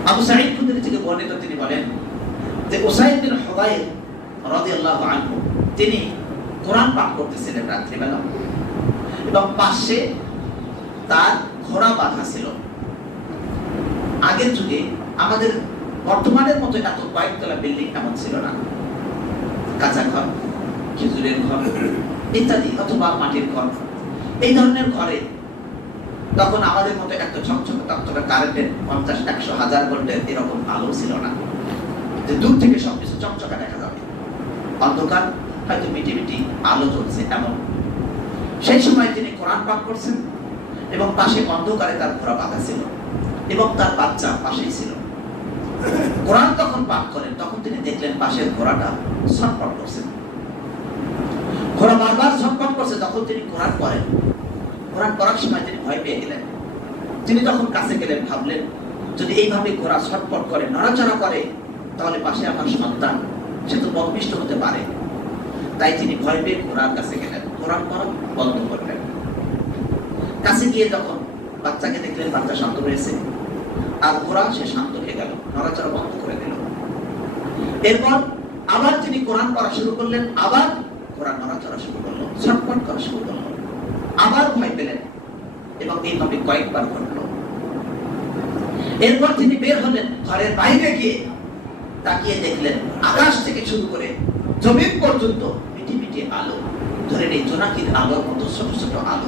আবু সাঈদ খুদরি থেকে বর্ণিত, তিনি বলেন যে উসাইদ বিন হুদাইর রাদিয়াল্লাহু আনহু তিনি কোরআন পাঠ করতেছিলেন রাত্রিবেলা, এবং পাশে তার ঘোড়া বাঁধা ছিল। আগের যুগে আমাদের বর্তমানের মতো এত কয়েকতলা বিল্ডিং এমন ছিল না। কাঁচা ঘর, খেজুরের ঘর ইত্যাদি, অথবা মাটির ঘর, এই ধরনের ঘরে তখন আমাদের মতো এত ঝকঝকে তকতকে কারেন্টের 50, 100, 1000 ভোল্টের এরকম আলো ছিল না যে দূর থেকে সবকিছু চকচকা দেখা যাবে। অন্ধকার, হয়তো মিটি মিটি আলো জ্বলছে এমন। সেই সময় তিনি কোরআন পাঠ করছেন এবং পাশে অন্ধকারে তার ঘোড়া বাঁধা ছিল এবং তার বাচ্চা পাশেই ছিল। কোরআন তখন পাঠ করেন, তখন তিনি দেখলেন পাশের ঘোড়াটা ছটফট করছে। ঘোড়া বারবার ছটফট করছে। তখন তিনি কোরআন পড়েন, কোরআন পড়ার সময় তিনি ভয় পেয়ে গেলেন। তিনি তখন কাছে গেলেন, ভাবলেন যদি এইভাবে ঘোড়া ছটফট করে, নড়াচড়া করে, তাহলে পাশে আমার সন্তান, সে তো বদমিষ্ট হতে পারে। তাই তিনি ভয় পেয়ে ঘোড়ার কাছে গেলেন, কোরআন পড়া বন্ধ করলেন। কাছে গিয়ে যখন বাচ্চাকে দেখলেন, বাচ্চা শান্ত হয়েছে, আর ঘোড়া সে শান্ত হয়ে গেল, নড়াচড়া বন্ধ করে দিল। এরপর আবার তিনি কোরআন পড়া শুরু করলেন, আবার ঘোড়া নড়াচড়া শুরু করলো, ছটফট করা শুরু করলো, আবার ভয় পেলেন, এবং এইভাবে কয়েকবার ঘটল। এরপর তিনি বের হলেন, ঘরের বাইরে গিয়ে তাকিয়ে দেখলেন আকাশ থেকে শুরু করে জমিন পর্যন্ত মিটি মিটি আলো, ধরে নেই জোনাকির আলোর মতো ছোট ছোট আলো।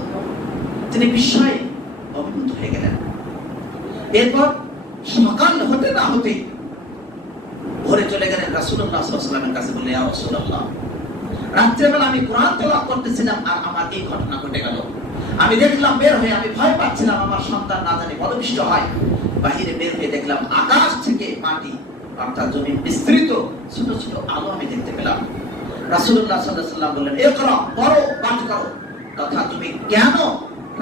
তিনি বিস্ময়ে অভিভূত হয়ে গেলেন। এরপর সকাল হতে না হতে ভোরে চলে গেলেন রাসূলুল্লাহ সাল্লাল্লাহু আলাইহি ওয়াসাল্লামের কাছে, বললেন, ইয়া রাসূলুল্লাহ, রাত্রেবেলা আমি কোরআন তেলাওয়াত করতেছিলাম আর আমার এই ঘটনা ঘটে গেল। আমি দেখলাম বের হয়ে, আমি ভয় পাচ্ছিলাম আমার সন্তান না জানি পদপিষ্ট হয়। বাহিরে বের হয়ে দেখলাম আকাশ থেকে মাটি, অর্থাৎ জমিন বিস্তৃত ছোট ছোট আলো আমি দেখতে পেলাম। রাসূলুল্লাহ সাল্লাল্লাহু আলাইহি ওয়াসাল্লাম বললেন, ইকরা, পড়ো, পাঠ করো। তথা তুমি কেন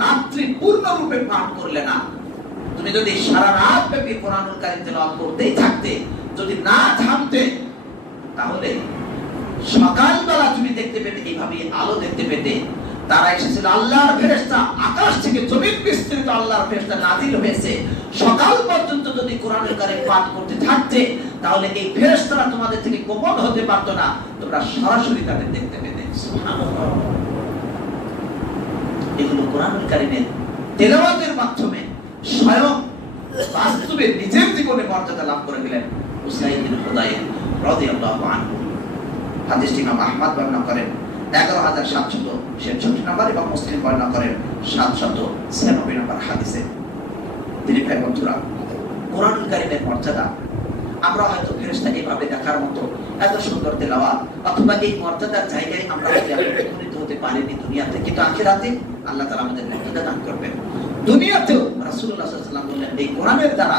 রাত্রি পূর্ণরূপে পাঠ করলে না? তুমি যদি সারা রাত ব্যাপী কোরআনুল কারীম তেলাওয়াত করতেই থাকতে, যদি না থামতে, তাহলে সকালবেলা তুমি দেখতে পেতে, এইভাবে আলো দেখতে পেতে। তারা এসেছিল আল্লাহর ফেরেশতা, আকাশ থেকে জমিন বিস্তৃত আল্লাহর ফেরেশতা নাযিল হয়েছে। সকাল পর্যন্ত যদি কোরআনুল কারীম পাঠ করতে থাকতে, তাহলে এই ফেরেশতারা তোমাদের থেকে গোপন হতে পারতো না, তোমরা সরাসরি তাদের দেখতে পেতে। সুবহানাল্লাহ। এগুলো কোরআনুল কারীমের তেলাওয়াতের মাধ্যমে স্বয়ং বাস্তবে নিজের জীবনে মর্যাদা লাভ করে গেলেন উসাইদ বিন হুদাইর রাদিয়াল্লাহু আনহু। হাদিসটি ইমাম আহমদ বর্ণনা করেন ১১,৭৬৬ নম্বর এবং মুসলিম বর্ণনা করেন ৭৯৬ নম্বর হাদিসে। তিনি ভাই বন্ধুরা, কোরআনুল কারীমের মর্যাদা আমরা হয়তো ফেরেশতা এইভাবে দেখার মতো এত সুন্দর তেলাওয়াত অথবা এই মর্যাদার জায়গায় আমরা উপনীত হতে পারিনি দুনিয়াতে, কিন্তু আখিরাতে আল্লাহ তাআলা আমাদের মর্যাদা দান করবেন। দুনিয়াতেও রাসূলুল্লাহ সাল্লাল্লাহু আলাইহি ওয়াসাল্লাম বললেন, এই কোরআনের দ্বারা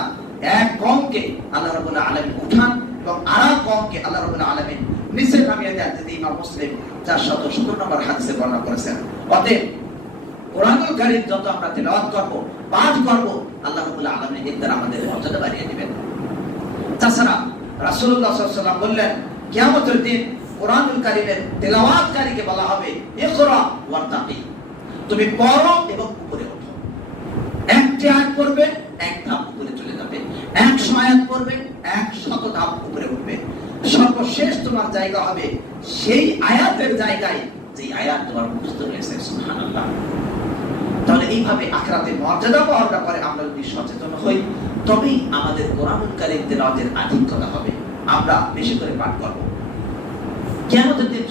এক কওমকে আল্লাহ রাব্বুল আলামিন উঠান এবং আরেক কওমকে আল্লাহ রাব্বুল আলামিন নিচে নামিয়ে দেন। যদি ইমাম মুসলিম ৪৭০ নম্বর হাদিসে বর্ণনা করেছেন। অতএব কোরআনুল কারীম যত আমরা তেলাওয়াত করব, পাঠ করব, আল্লাহ রাব্বুল আলামিন এর দ্বারা আমাদের মর্যাদা বাড়িয়ে দিবেন। তাছাড়া রাসূলুল্লাহ সাল্লাল্লাহু আলাইহি ওয়াসাল্লাম বললেন, কিয়ামতের দিন কোরআনুল কারীমের তেলাওয়াতকারীকে বলা হবে ইকরা ওয়ারতাকি, তুমি পড়ো এবং উপরে ওঠো। একটি আয়াত পড়বে, এক ধাপ উপরে চলে যাবে, ১০০ আয়াত পড়বে, ১০০ ধাপ উপরে উঠবে। সর্বশেষ তোমার জায়গা হবে সেই আয়াতের জায়গায় যে আয়াত তোমার মুখস্থ রয়েছে। সুবহানাল্লাহ। তাহলে এইভাবে আখিরাতের মর্যাদা পাওয়ার ব্যাপারে আমরা যদি সচেতন হই, তবেই আমাদের কোরআনুল কারীম তেলাওয়াতের আধিক্যতা হবে, আমরা বেশি করে পাঠ করব। কিয়ামতের দিন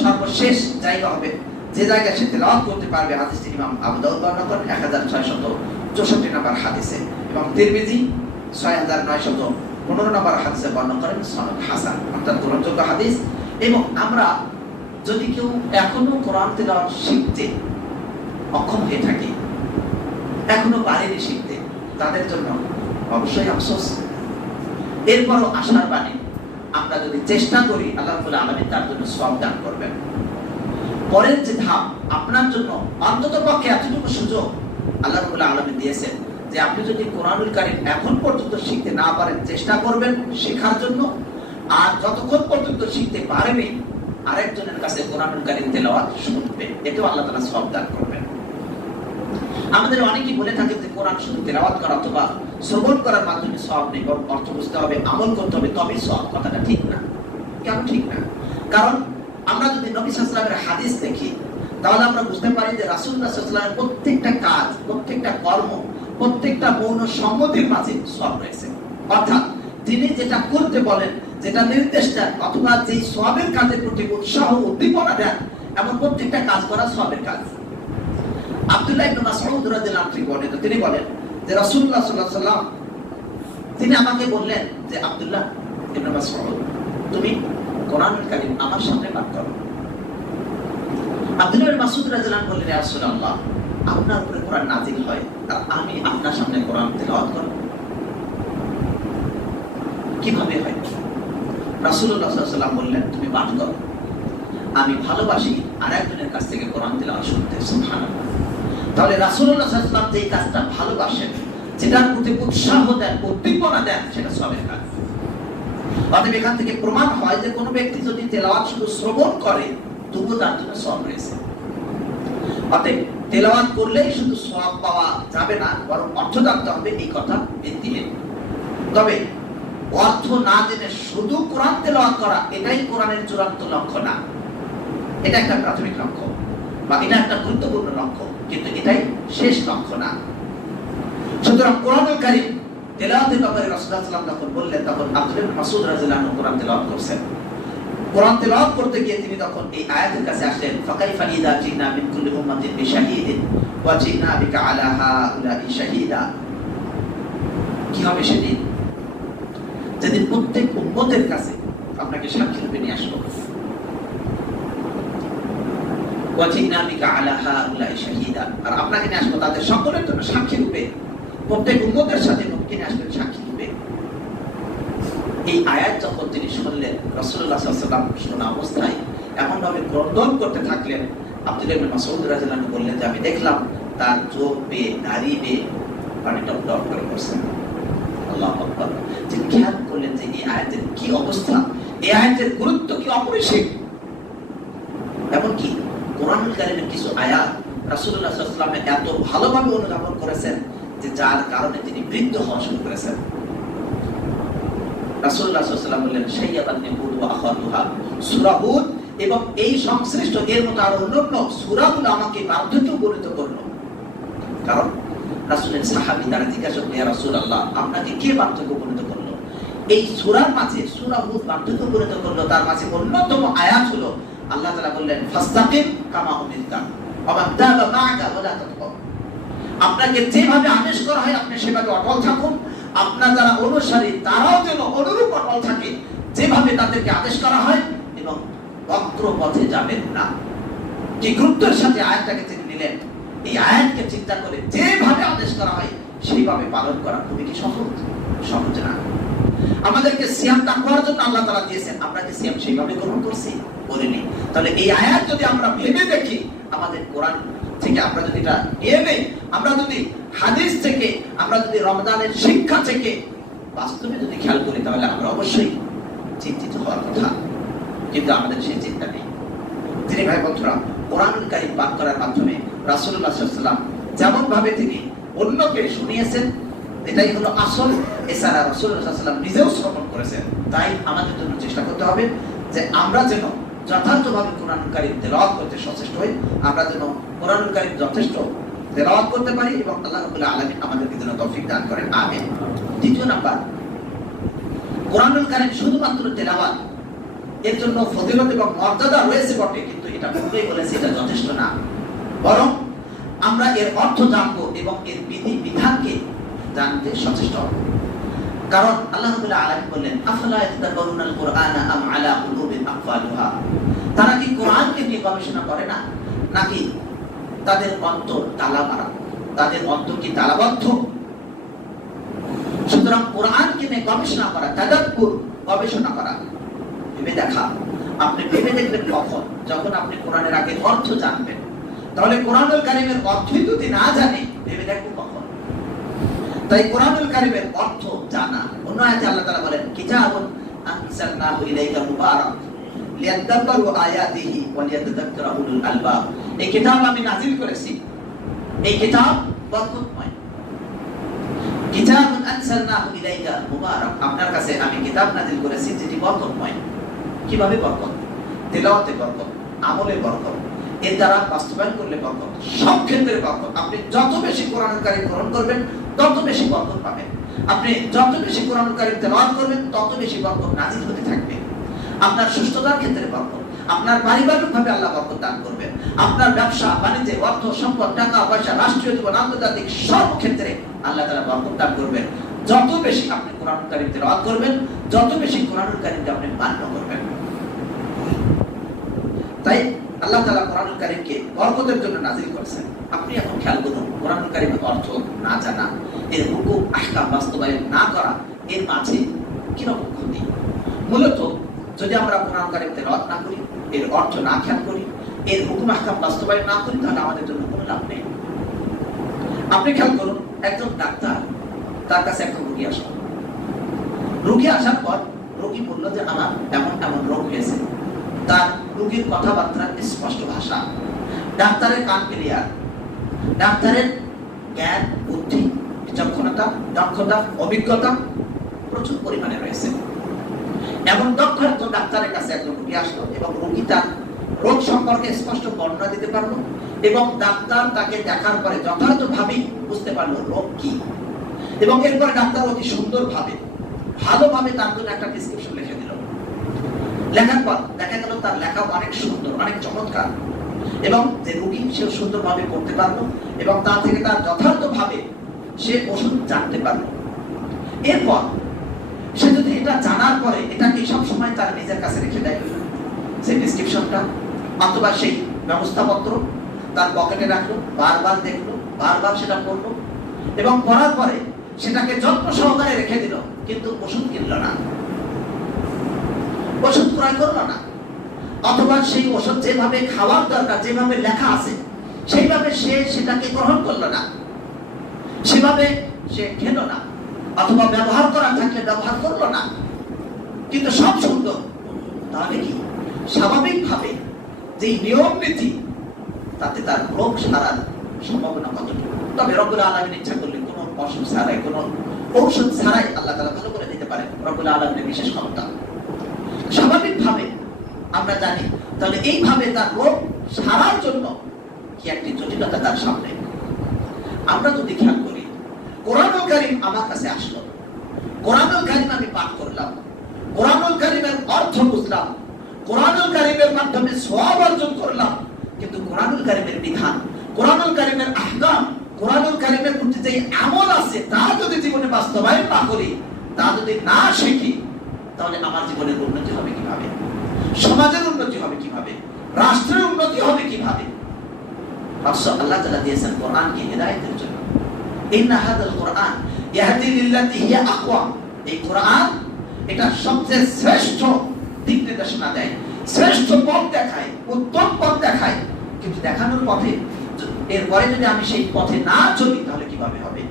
সর্বশেষ জায়গা হবে যে জায়গায় সে তেলাওয়াত করতে পারবে। হাদিসটি ইমাম আবু দাউদ বর্ণনা করেন ১৬৬৪ নম্বর হাদিসে এবং তিরমিজি ৬৯১৫ নম্বর হাদিসে বর্ণনা করেন সনদ হাসান, অর্থাৎ গ্রহণযোগ্য হাদিস। এবং আমরা যদি কেউ এখনো কোরআন তেলাওয়াত শিখতে অক্ষম হয়ে থাকি, এখনো পারেনি শিখতে, তাদের জন্য অবশ্যই আফসোস। এরপরও আশার বাণী, আমরা যদি চেষ্টা করি আল্লাহ রাব্বুল আলামিন তার জন্য সওয়াব দান করবেন। পরের যে ধাপ, আপনার জন্য অন্ততপক্ষে এতটুকু সুযোগ আল্লাহ রাব্বুল আলামিন দিয়েছেন যে আপনি যদি কোরআনুল কারীম এখন পর্যন্ত শিখতে না পারেন, চেষ্টা করবেন শেখার জন্য। আর যতক্ষণ পর্যন্ত শিখতে পারেনি, আরেকজনের কাছে কোরআনুল কারীম তেলাওয়াত শুনবেন, এতেও আল্লাহ তাআলা সওয়াব দান করবেন। আমাদের অনেকেই বলে থাকে যে কোরআন শুধু তেলাওয়াত করা অথবা শ্রবণ করার মাধ্যমে সওয়াব নেই, বরং অর্থ বুঝতে হবে, আমল করতে হবে, তবেই সওয়াব। কথাটা ঠিক না। কেন ঠিক না? কারণ আমরা যদি নবী সাল্লাল্লাহু আলাইহি ওয়াসাল্লামের হাদিস দেখি, তাহলে আমরা বুঝতে পারি যে রাসূলুল্লাহ সাল্লাল্লাহু আলাইহি ওয়াসাল্লামের প্রত্যেকটা কাজ, প্রত্যেকটা কর্ম, প্রত্যেকটা মৌন সম্মতির মাঝে সওয়াব রয়েছে। অর্থাৎ তিনি যেটা করতে বলেন, যেটা নির্দেশ দেন, অথবা যেই সওয়াবের কাজের প্রতি উৎসাহ উদ্দীপনা দেন, এমন প্রত্যেকটা কাজ করা সওয়াবের কাজ। আব্দুল্লাহ ইবনে মাসউদ রাদিয়াল্লাহু আনহু বলেন, তিনি বলেন যে রাসূলুল্লাহ সাল্লাল্লাহু আলাইহি ওয়াসাল্লাম তিনি আমাকে বললেন যে আব্দুল্লাহ ইবনে মাসউদ, তুমি কোরআনুল কারীম আমার সামনে পাঠ করো। আব্দুল্লাহ ইবনে মাসউদ রাদিয়াল্লাহু আনহু বললেন, ইয়া রাসূলুল্লাহ, আপনার উপরে কোরআন নাযিল হয় আর আমি আপনার সামনে কোরআন তেলাওয়াত করব, কিভাবে হয়? রাসূলুল্লাহ সাল্লাল্লাহু আলাইহি ওয়াসাল্লাম বললেন, তুমি পাঠ করো, আমি ভালোবাসি আরেকজনের কাছ থেকে কোরআন তেলাওয়াত শুনতে। সুবহানাল্লাহ। তাহলে রাসূলুল্লাহ সাল্লাল্লাহু আলাইহি ওয়াসাল্লাম যেই কাজটা ভালোবাসেন, যেটার প্রতি উৎসাহ দেন, উদ্দীপনা দেন, সেটা সওয়াবের কাজ। অতএব এখান থেকে প্রমাণ হয় যে কোনো ব্যক্তি যদি তেলাওয়াত শুধু শ্রবণ করে, তবুও তার জন্য সওয়াব রয়েছে। অতএব তেলাওয়াত করলেই শুধু সওয়াব পাওয়া যাবে না, বরং অর্থ জানতে হবে, এই কথা ভিত্তিহীন। তবে অর্থ না জেনে শুধু কোরআন তেলাওয়াত করা, এটাই কোরআনের চূড়ান্ত লক্ষ্য না। এটা একটা প্রাথমিক লক্ষ্য বা এটা একটা গুরুত্বপূর্ণ লক্ষ্য, কিন্তু এটাই শেষ লক্ষ্য না। সুতরাং কোরআনুল কারীম তেলাওয়াতের ব্যাপারে রাসূলুল্লাহ সাল্লাল্লাহু আলাইহি ওয়াসাল্লাম যখন বললেন, তখন আব্দুল্লাহ ইবনে মাসউদ রাদিয়াল্লাহু আনহু কোরআন তেলাওয়াত করছেন। কোরআন তেলাওয়াত করতে গিয়ে তিনি তখন এই আয়াতের কাছে আসলেন, ফাকাইফা ইযা জিনা মিন কুল্লি উম্মাতিন বিশাহীদিন ওয়া জিনা বিকা আলা হাউলাই শাহীদা। কি হবে সেদিন? যেদিন প্রত্যেক উম্মতের কাছে আপনাকে সাক্ষী রূপে নিয়ে আসবো। ওয়া জিনা বিকা আলা হাউলাই শাহীদা, আর আপনাকে নিয়ে আসবো তাদের সকলের জন্য সাক্ষী রূপে। প্রত্যেক উম্মতের সাথে নবীকে নিয়ে আসবেন সাক্ষী রূপে। এই আয়াত যখন তিনি শুনলেন, রাসূলুল্লাহ সাল্লাল্লাহু আলাইহি ওয়াসাল্লাম শোনা অবস্থায় এমন ভাবে ক্রন্দন করতে থাকলেন। আব্দুল্লাহ ইবনে মাসউদ রাদিয়াল্লাহু আনহু বললেন যে আমি দেখলাম তার চোখ বেয়ে, নারী বেয়ে পানি টপ টপ করে পড়ছে। আল্লাহু আকবার। তিনি খেয়াল করলেন যে এই আয়াতের কি অবস্থা, এই আয়াতের গুরুত্ব কি অপরিসীম। এমনকি কোরআনুল কারীমের কিছু আয়াত রাসূলুল্লাহ সাল্লাল্লাহু আলাইহি ওয়াসাল্লাম এত ভালোভাবে অনুধাবন করেছেন যে যার কারণে তিনি বৃদ্ধ হওয়া শুরু করেছেন। রাসূলুল্লাহ সাল্লাল্লাহু আলাইহি ওয়াসাল্লাম বললেন শাইয়াবাতনি হুদ ওয়া আখাতুহা, সূরা হুদ এবং এই সংশ্লিষ্ট এর মতো আরো অন্যান্য সূরাগুলো আমাকে বার্ধক্য উপনীত করলো। কারণ রাসূলের সাহাবী তারা জিজ্ঞাসা করলেন, ইয়া রাসূলুল্লাহ, আপনাকে কে বার্ধক্য উপনীত করলো? এই সূরার মাঝে সূরা হুদ বার্ধক্য উপনীত করলো, তার মাঝে অন্যতম আয়াত হলো আল্লাহ তাআলা বললেন ফাস্তাকিম কামা উমিরতা ওয়া মান তাবা মা'আকা ওয়া লা তাতগাউ। আপনাকে যেভাবে আদেশ করা হয় আপনি সেভাবে অটল থাকুন, আপনার যারা অনুসারী তারাও যেন অনুরূপ অটল থাকে যেভাবে তাদেরকে আদেশ করা হয়, এবং বক্র পথে যাবেন না। যে গুরুত্বের সাথে আয়াতটাকে তিনি নিলেন, এই আয়াতকে চিন্তা করে যেভাবে আদেশ করা হয় সেইভাবে পালন করা খুবই কি সহজ না। আমাদেরকে সিয়াম তাকওয়ার জন্য আল্লাহ তাআলা দিয়েছেন, আমরা কি সিয়াম সেইভাবে গ্রহণ করছি? করিনি। তাহলে এই আয়াত যদি আমরা ভেবে দেখি, আমাদের কোরআন থেকে আমরা যদি এটা নিয়ে নেই, আমরা যদি হাদিস থেকে, আমরা যদি রমজানের শিক্ষা থেকে বাস্তবে যদি খেয়াল করি, তাহলে আমরা অবশ্যই চিন্তিত হওয়ার কথা, কিন্তু আমাদের সেই চিন্তা নেই। তিনি ভাই বন্ধুরা, কোরআনুল কারীম পাঠ করার মাধ্যমে রাসূলুল্লাহ সাল্লাল্লাহু আলাইহি ওয়াসাল্লাম যেমন ভাবে তিনি অন্যকে শুনিয়েছেন, এটাই হলো আসল। এছাড়া রাসূলুল্লাহ সাল্লাল্লাহু আলাইহি ওয়াসাল্লাম নিজেও শ্রবণ করেছেন। তাই আমাদের জন্য চেষ্টা করতে হবে যে আমরা যেন যথার্থভাবে কোরআনুল কারীম তেলাওয়াত করতে সচেষ্ট হই, আমরা যেন কোরআনুল কারীম যথেষ্ট তেলাওয়াত করতে পারি, এবং আল্লাহ রাব্বুল আলামিন আমাদেরকে যেন তৌফিক দান করেন, আমিন। দ্বিতীয় নাম্বার, কোরআনুল কারীম শুধুমাত্র তেলাওয়াত, এর জন্য ফজিলত এবং মর্যাদা রয়েছে বটে, কিন্তু এটা পুরোই বলেছে এটা যথেষ্ট না, বরং আমরা এর অর্থ জানবো এবং এর বিধি বিধানকে জানতে সচেষ্ট হব। কারণ আল্লাহ রাব্বুল আলামিন বললেন আফালা ইয়াতাদাব্বারুনাল কুরআনা আম আলা কুলুবিন আকফালুহা, তারা কি কোরআনকে নিয়ে গবেষণা করে না, নাকি তাদের অন্তর তালা মারা, তাদের অন্তর কি তালাবদ্ধ? সুতরাং কোরআনকে নিয়ে গবেষণা করা, তাদাব্বুর, গবেষণা করা, ভেবে দেখা। আপনি ভেবে দেখবেন কখন? যখন আপনি কোরআনের আগে অর্থ জানবেন। তাহলে কোরআনুল কারীমের অর্থই যদি না জানি, ভেবে দেখব কখন? তাই কোরআনুল কারীমের অর্থ জানা। অন্য আয়াতে আল্লাহ তাআলা বলেন কিতাবুন আনসালনাহু ইলাইকা মুবারাক লিয়াদাব্বারু আয়াতিহি ওয়া লিয়াতাযাক্কারা উলুল আলবাব। এই কিতাব আমি নাযিল করেছি, এই কিতাব বরকতময়। কিতাবুন আনসালনাহু ইলাইকা মুবারাক, আপনার কাছে আমি কিতাব নাযিল করেছি যেটি বরকতময়। কিভাবে বরকত? তেলাওয়াতে বরকত, আমলে বরকত, এর দ্বারা বাস্তবায়ন করলে বরকত, সব ক্ষেত্রে বরকত। আপনি যত বেশি কোরআনুল কারীম গ্রহণ করবেন তত বেশি বরকত পাবেন। আপনি যত বেশি কোরআনুল কারীম তেলাওয়াত করবেন তত বেশি বরকত নাযিল হতে থাকবে। আপনার সুস্থতার ক্ষেত্রে বরকত, আপনার পারিবারিকভাবে আল্লাহ বরকত দান করবেন, আপনার ব্যবসা বাণিজ্যে, অর্থ সম্পদ, টাকা পয়সা, রাষ্ট্রীয় জীবন, আন্তর্জাতিক সব ক্ষেত্রে আল্লাহ তাআলা বরকত দান করবেন। যত বেশি আপনি কোরআনুল কারীম তেলাওয়াত করবেন, যত বেশি কোরআনুল কারীমকে আপনি মান্য করবেন। তাই আল্লাহ তাআলা কোরআনুল কারীমকে বরকতের জন্য নাযিল করেছেন। আপনি এখন খেয়াল করুন, কোরআনুল কারীমের অর্থ না জানা, এর হুকুম আহকাম বাস্তবায়ন না করা, এর মাঝে কি রকম ক্ষতি? মূলত যদি আমরা কোরআনুল কারীম তেলাওয়াত না করি, এর অর্থ না খেয়াল করি, এর হুকুম আহকাম বাস্তবায়ন না করি, তাহলে আমাদের জন্য কোনো লাভ নেই। আপনি খেয়াল করুন, একজন ডাক্তার, তার কাছে একটা রোগী আসলো। রোগী আসার পর রোগী বলল যে আমার এমন এমন রোগ হয়েছে। তার রোগীর কথাবার্তার স্পষ্ট ভাষা, ডাক্তারের কান ক্লিয়ার, ডাক্তারের জ্ঞান, বুদ্ধি, বিচক্ষণতা, দক্ষতা, অভিজ্ঞতা প্রচুর পরিমাণে রয়েছে। এমন দক্ষ একজন ডাক্তারের কাছে একজন রোগী আসলো এবং রোগী তার রোগ সম্পর্কে স্পষ্ট বর্ণনা দিতে পারলো, এবং ডাক্তার তাকে দেখার পরে যথার্থভাবে বুঝতে পারলো রোগ কি, এবং এরপরে ডাক্তার অতি সুন্দরভাবে ভালোভাবে তার জন্য একটা প্রেসক্রিপশন লিখে দিল। লেখার পর দেখা গেল তার লেখা অনেক সুন্দর, অনেক চমৎকার, এবং যে রোগী সে সুন্দরভাবে পড়তে পারলো, এবং তা থেকে তার যথার্থভাবে সে ওষুধ জানতে পারলো। এরপর সে যদি এটা জানার পরে এটাকে সব সময় তার নিজের কাছে রেখে দেয়, সেই প্রেসক্রিপশনটা অথবা সেই ব্যবস্থাপত্র তার পকেটে রাখলো, বারবার দেখলো, বারবার সেটা পড়লো, এবং পড়ার পরে সেটাকে যত্ন সহকারে রেখে দিল, কিন্তু ওষুধ কিনল না, ওষুধ ক্রয় করলো না, অথবা সেই ওষুধ যেভাবে খাওয়ার দরকার, যেভাবে লেখা আছে সেইভাবে সে সেটাকে গ্রহণ করলো না, সেভাবে সে খেলো না, অথবা ব্যবহার করা থাকলে ব্যবহার করলো না, কিন্তু সব সুন্দর। তাহলে কি স্বাভাবিকভাবে যে নিয়ম নীতি তাতে তার রোগ সারার সম্ভাবনা কতটুকু? তবে রব্বুল আলামিন ইচ্ছা করলে কোনো ওষুধ ছাড়াই, কোনো ঔষধ ছাড়াই আল্লাহ তাআলা ভালো করে দিতে পারেন। রব্বুল আলামিনের বিশেষ ক্ষমতা। স্বাভাবিকভাবে আমরা জানি, তাহলে এইভাবে তার রোগ সারার জন্য কি একটি জটিলতা তার সামনে। আমরা যদি খেয়াল করি, কোরআনুল কারীম আমার কাছে আসলো, কোরআনুল কারীম আমি পাঠ করলাম, কোরআনুল কারীমের অর্থ বুঝলাম, কোরআনুল কারীমের মাধ্যমে সওয়াব অর্জন করলাম, কিন্তু কোরআনুল কারীমের বিধান, কোরআনুল কারীমের আহকাম, কোরআনুল কারীমের প্রতি যে আমল আছে তা যদি জীবনে বাস্তবায়ন না করি, তা যদি না শিখি, তাহলে আমার জীবনের উন্নতি হবে কিভাবে? সমাজের উন্নতি হবে কিভাবে? রাষ্ট্রের উন্নতি হবে কিভাবে? আল্লাহ তাআলা দিয়েছেন কোরআনকে হিদায়াতের জন্য। ইন্না হাযাল কোরআন ইয়াহদি লিল্লাতি হিয়া আকওয়াম। এই কোরআন এটা সবচেয়ে শ্রেষ্ঠ দিক নির্দেশনা দেয়, শ্রেষ্ঠ পথ দেখায়, উত্তম পথ দেখায়। কিন্তু দেখানোর পথে এরপরে যদি আমি সেই পথে না চলি, তাহলে কিভাবে হবে?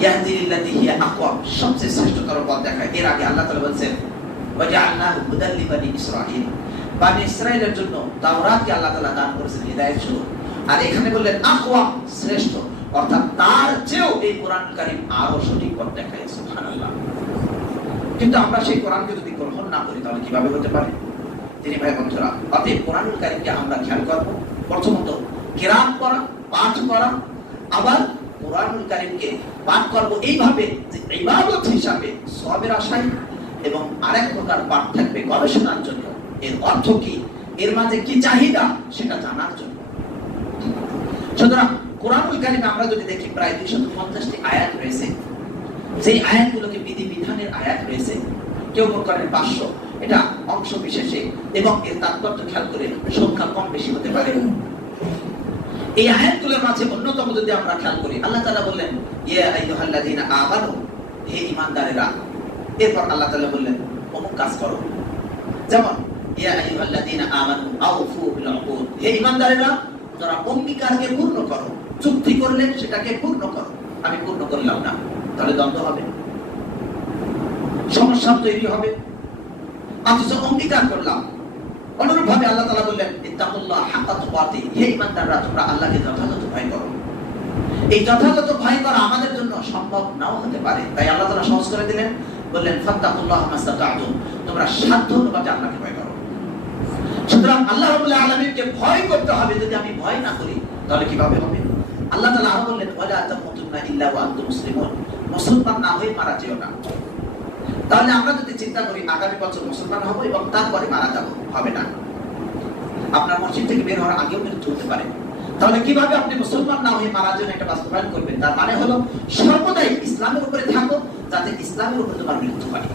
ইয়াহদি লিল্লাতি হিয়া আকওয়াম, সবচেয়ে শ্রেষ্ঠতর পথ দেখায়। এর আগে আল্লাহ তাআলা বলেছেন ওয়াজআলনাহু হুদাল লিবানি ইসরাঈল। বানি ইসরাঈলের জন্য তাওরাতকে আল্লাহ তাআলা দান করেছেন হিদায়াত স্বরূপ। আর এখানে বললেন আকওয়াম, শ্রেষ্ঠ, অর্থাৎ তার চেয়েও এই কোরআনুল কারীম আরো সঠিক পথ দেখায়। সুবহানাল্লাহ। কিন্তু আমরা সেই কোরআনকে যদি গ্রহণ না করি, তাহলে কিভাবে হতে পারে? তিনি ভাই বন্ধুরা, অতএব কোরআনুল কারীমকে আমরা খেয়াল করব। প্রথমত কিরাত করা, পাঠ করা, আবার কোরআনুল কারীমকে পাঠ করব এইভাবে যে ইবাদত হিসাবে সওয়াবের আশায়, এবং আরেক প্রকার পাঠ থাকবে গবেষণার জন্য, এর অর্থ কি, এর মাঝে কি চাহিদা সেটা জানার জন্য। সুতরাং কোরআনুল কারীমে আমরা যদি দেখি প্রায় 250টি আয়াত রয়েছে। সেই আয়াতগুলোকে বিধিবিধানের আয়াত রয়েছে, কেউ মনে করেন 500, এটা অংশ বিশেষে, এবং এর তাৎপর্য খেয়াল করে সংখ্যা কম বেশি হতে পারে। এই আয়াতগুলোর মাঝে অন্যতম যদি আমরা খেয়াল করি, আল্লাহ তাআলা বললেন ইয়া আইয়ুহাল্লাযীনা আমানু, হে ঈমানদারেরা। এরপর আল্লাহ তাআলা বললেন অমুক কাজ করো, যেমন ইয়া আইয়ুহাল্লাযীনা আমানু আউফু বিল উকুদ, হে ঈমানদারেরা তোমরা অঙ্গীকারকে পূর্ণ করো, চুক্তি করলেন সেটাকে পূর্ণ করো। আমি পূর্ণ করলাম না, তাহলে দ্বন্দ্ব হবে, সমস্যা তৈরি হবে। অথচ অঙ্গীকার করলাম। অনুরূপভাবে আল্লাহ তাআলা বললেন ইত্তাকুল্লাহ হাক্কা তুকাতি, হে ঈমানদাররা তোমরা আল্লাহকে যথাযথ ভয় করো। এই যথাযথ ভয় করা আমাদের জন্য সম্ভব নাও হতে পারে, তাই আল্লাহ তাআলা সহজ করে দিলেন, বললেন ফাত্তাকুল্লাহ মাসতাতা'তুম, তোমরা সাধ্য অনুপাতে আল্লাহকে ভয় করো। সুতরাং আল্লাহ রাব্বুল আলামিনকে ভয় করতে হবে। যদি আমি ভয় না করি, তাহলে কিভাবে হবে? আল্লাহ তাআলা আরো বললেন ওয়ালা তামুতুন্না ইল্লা ওয়া আনতুম মুসলিমুন, মুসলমান না হয়ে মারা যেও না। তাহলে আমরা যদি চিন্তা করি আগামী বছর মুসলমান হব এবং তারপরে মারা যাব, হবে না। আপনার মসজিদ থেকে বের হওয়ার আগেও মৃত্যু হতে পারে। তাহলে কিভাবে আপনি মুসলমান না হয়ে মারা যেন একটা বাস্তবায়ন করবেন? তার মানে হলো সর্বদাই ইসলামের উপরে থাকো, যাতে ইসলামের উপরে তোমার মৃত্যু হয়।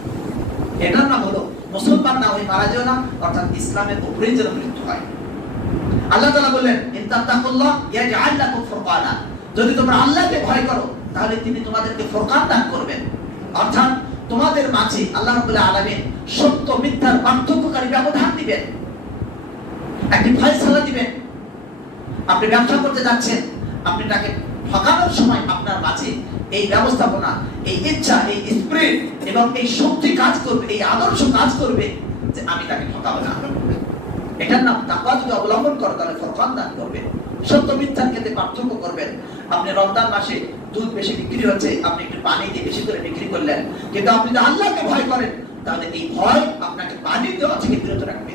এটার নাম হলো মুসলমান না হয়ে মারা যেও না, অর্থাৎ ইসলামের উপরেই যেন মৃত্যু হয়। আল্লাহ তাআলা বললেন ইত্তাকুল্লাহ ইয়াজআল লাকুম ফুরকানা, যদি তোমরা আল্লাহকে ভয় করো, তাহলে তিনি তোমাদেরকে ফুরকান দান করবেন, অর্থাৎ তোমাদের মাঝে আল্লাহ রাব্বুল আলামিন সত্য মিথ্যার পার্থক্যকারী ব্যবধান দিবেন, একটি ফয়সালা দিবেন। আপনি ব্যবসা করতে যাচ্ছেন, আপনি তাকে ঠকানোর সময় আপনার মাঝে এই ব্যবস্থাপনা, এই ইচ্ছা, এই স্পিরিট এবং এই শক্তি কাজ করবে, এই আদর্শ কাজ করবে যে আমি তাকে ঠকাবো না। এটার নাম তাকওয়া। যদি অবলম্বন করো, তাহলে ফুরকান দান করবে, সত্য মিথ্যার ক্ষেত্রে পার্থক্য করবেন। আপনি রমজান মাসে দুধ বেশি বিক্রি হচ্ছে, আপনি একটু পানি দিয়ে বেশি করে বিক্রি করলেন, কিন্তু আপনি যদি আল্লাহকে ভয় করেন, তাহলে এই ভয় আপনাকে পানি দেওয়া থেকে বিরত রাখবে।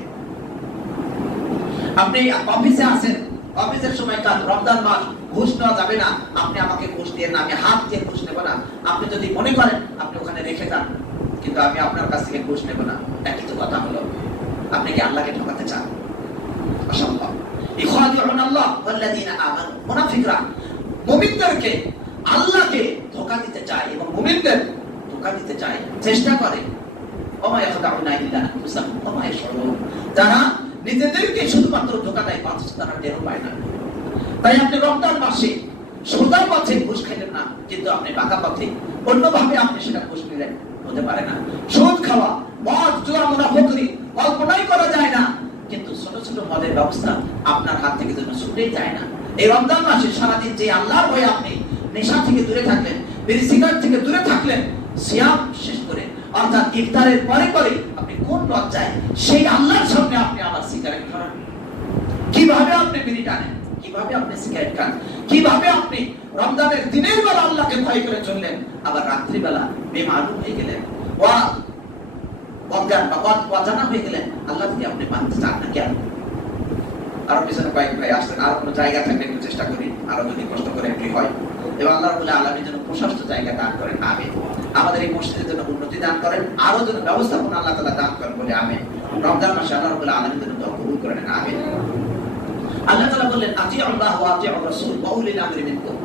আপনি অফিসে আছেন, অফিসের সময় কাজ, রমজান মাস, ঘুষ নেওয়া যাবে না, আপনি আমাকে ঘুষ দিয়ে না, আমি হাত দিয়ে ঘুষ নেব না। আপনি যদি মনে করেন আপনি ওখানে রেখে যান, কিন্তু আমি আপনার কাছ থেকে ঘুষ নেব না, একই তো কথা হলো। আপনি কি আল্লাহকে ঠকাতে চান? অসম্ভব। ইখাদিউন আল্লাহ ওয়াল্লাযীনা আমানু, মুনাফিকরা মুমিনদেরকে, আল্লাহকে ধোঁকা দিতে চায় এবং মুমিনদের ধোঁকা দিতে চায়, চেষ্টা করে। ওমা ইয়াখদাউনা ইল্লা আনফুসাহুম ওয়া মা ইয়াশউরুন, তারা নিজেদেরকে শুধুমাত্র ধোঁকা দেয়, অথচ তারা টেরও পায় না। তাই আপনি রমজান মাসে সোজা পথে ঘুষ খাইলেন না, কিন্তু আপনি বাঁকা পথে অন্যভাবে আপনি সেটা ঘুষ নিলেন, হতে পারে না। সুদ খাওয়া, মদ, জুয়া, মুনাফিকি কল্পনাই করা যায় না, কিন্তু ছোট ছোট মদের ব্যবস্থা আপনার হাত থেকে যেন ছুটেই যায় না। এই রমজান মাসে সারাদিন যে আল্লাহর ভয়ে আপনি নেশা থেকে দূরে থাকলেন, বিড়ি সিগারেট থেকে দূরে থাকলেন, সিয়াম শেষ করে, অর্থাৎ ইফতারের পরে পরে আপনি কোন লজ্জায় সেই আল্লাহর সামনে আপনি আবার সিগারেট খান? টানেন, কিভাবে আপনি সিগারেট খান, কিভাবে আপনি রমজানের দিনের বেলা আল্লাহকে ভয় করে চললেন, আবার রাত্রি বেলা বেমালুম হয়ে গেলেন, অজ্ঞান বা অজানা হয়ে গেলেন, আল্লাহ থেকে আপনি মানতে চান না কেন? আরো পিছনে কয়েক ভাই আসছেন, আরো কোনো জায়গা থাকলে একটু চেষ্টা করি, আরো যদি কষ্ট করে একটি হয়, এবং আল্লাহ রাব্বুল আলামিন যেন প্রশস্ত জায়গা দান করেন, আমিন। আমাদের এই মসজিদের জন্য উন্নতি দান করেন, আরো যেন ব্যবস্থাপনা আল্লাহ তাআলা দান করেন বলে আমিন। রমজান মাসে আল্লাহ রাব্বুল আলামিন যেন দোয়া কবুল করেন, আমিন। আল্লাহ তাআলা বললেন আতিউল্লাহ ওয়া আতিউর রাসূল ওয়া উলিল আমরি মিনকুম,